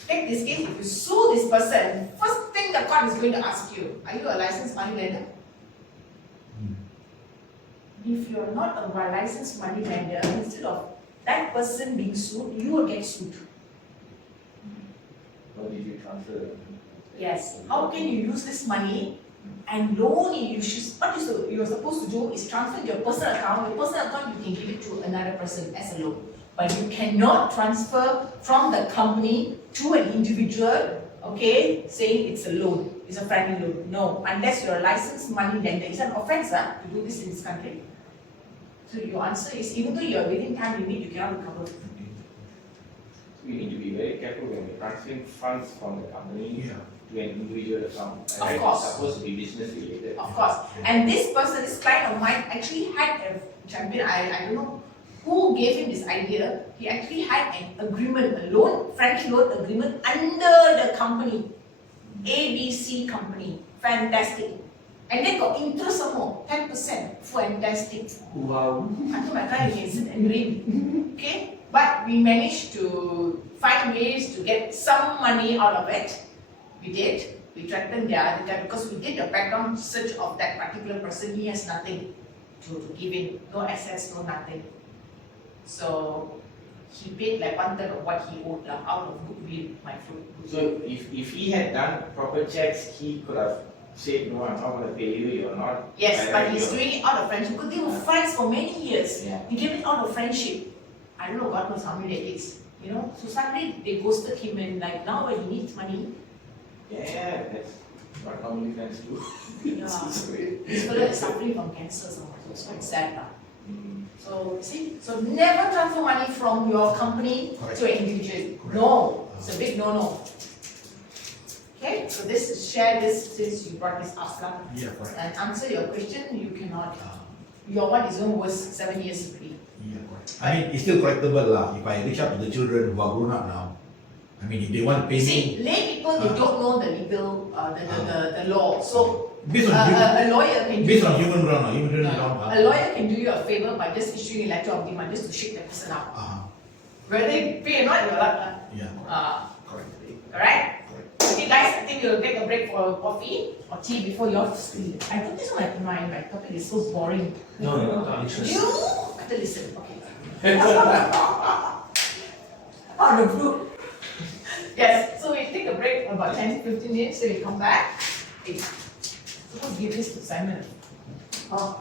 Take this case, if you sue this person, first thing the court is going to ask you, are you a licensed money lender? If you are not a licensed money lender, instead of that person being sued, you will get sued. did you transfer the money? Yes. How can you use this money and loan it? You're supposed to do is transfer to your personal account. Your personal account you can give it to another person as a loan. But you cannot transfer from the company to an individual, okay, saying it's a loan, it's a friendly loan. No, unless you're a licensed money lender. It's an offense to do this in this country. So your answer is, even though you're within time limit, you cannot recover. So we need to be very careful when we're transferring funds from the company Yeah. to an individual account. Of Right? course. It's supposed to be business related. Of course. And this person, this client of mine, actually had a champion. I don't know who gave him this idea. He actually had an agreement, a loan, French loan agreement under the company, ABC company. Fantastic. And they got interest some more, 10%. Fantastic. Wow. I told my client, he isn't angry. Okay? But we managed to find ways to get some money out of it. We did. We threatened the other guy because we did a background search of that particular person. He has nothing to give in. No assets, no nothing. So he paid like 1/3 of what he owed out of goodwill, my food. So if he had done proper checks, he could have said, no, I'm not going to pay you, you're not. Yes, but he's you're- doing it out of friendship because they were friends for many years. Yeah. He gave it out of friendship. I don't know, God knows how many decades. You know, so suddenly they ghosted him and like now when he needs money, Yeah, that's what normally friends do. yeah, this fellow is suffering from cancer, so it's quite sad. Mm. So see, so never transfer money from your company Correct. to an individual. Correct. No, it's a big no-no. Okay, so this is share this since you brought this up, lah. Yeah, correct. And answer your question, you cannot. Uh, Your one is even worse, 7 years already. Yeah, correct. I mean, it's still correctable lah. If I reach out to the children who are grown up now, I mean, if they want to pay me, See, lay people they don't know the legal, the law. So based on a lawyer can do based on human ground, human ground. a lawyer can do you a favor by just issuing a letter of demand just to shake the person out. Whether they pay or not, you're luck. Yeah, correct. Alright? Correct. Okay guys, I think we'll take a break for coffee or tea before your sleep. I put this on my topic is so boring. No, not interesting. You better listen. Okay. Oh, the blue. Yes, so we take a break about 10-15 minutes, so we come back. Hey, supposed to give this to Simon. Oh,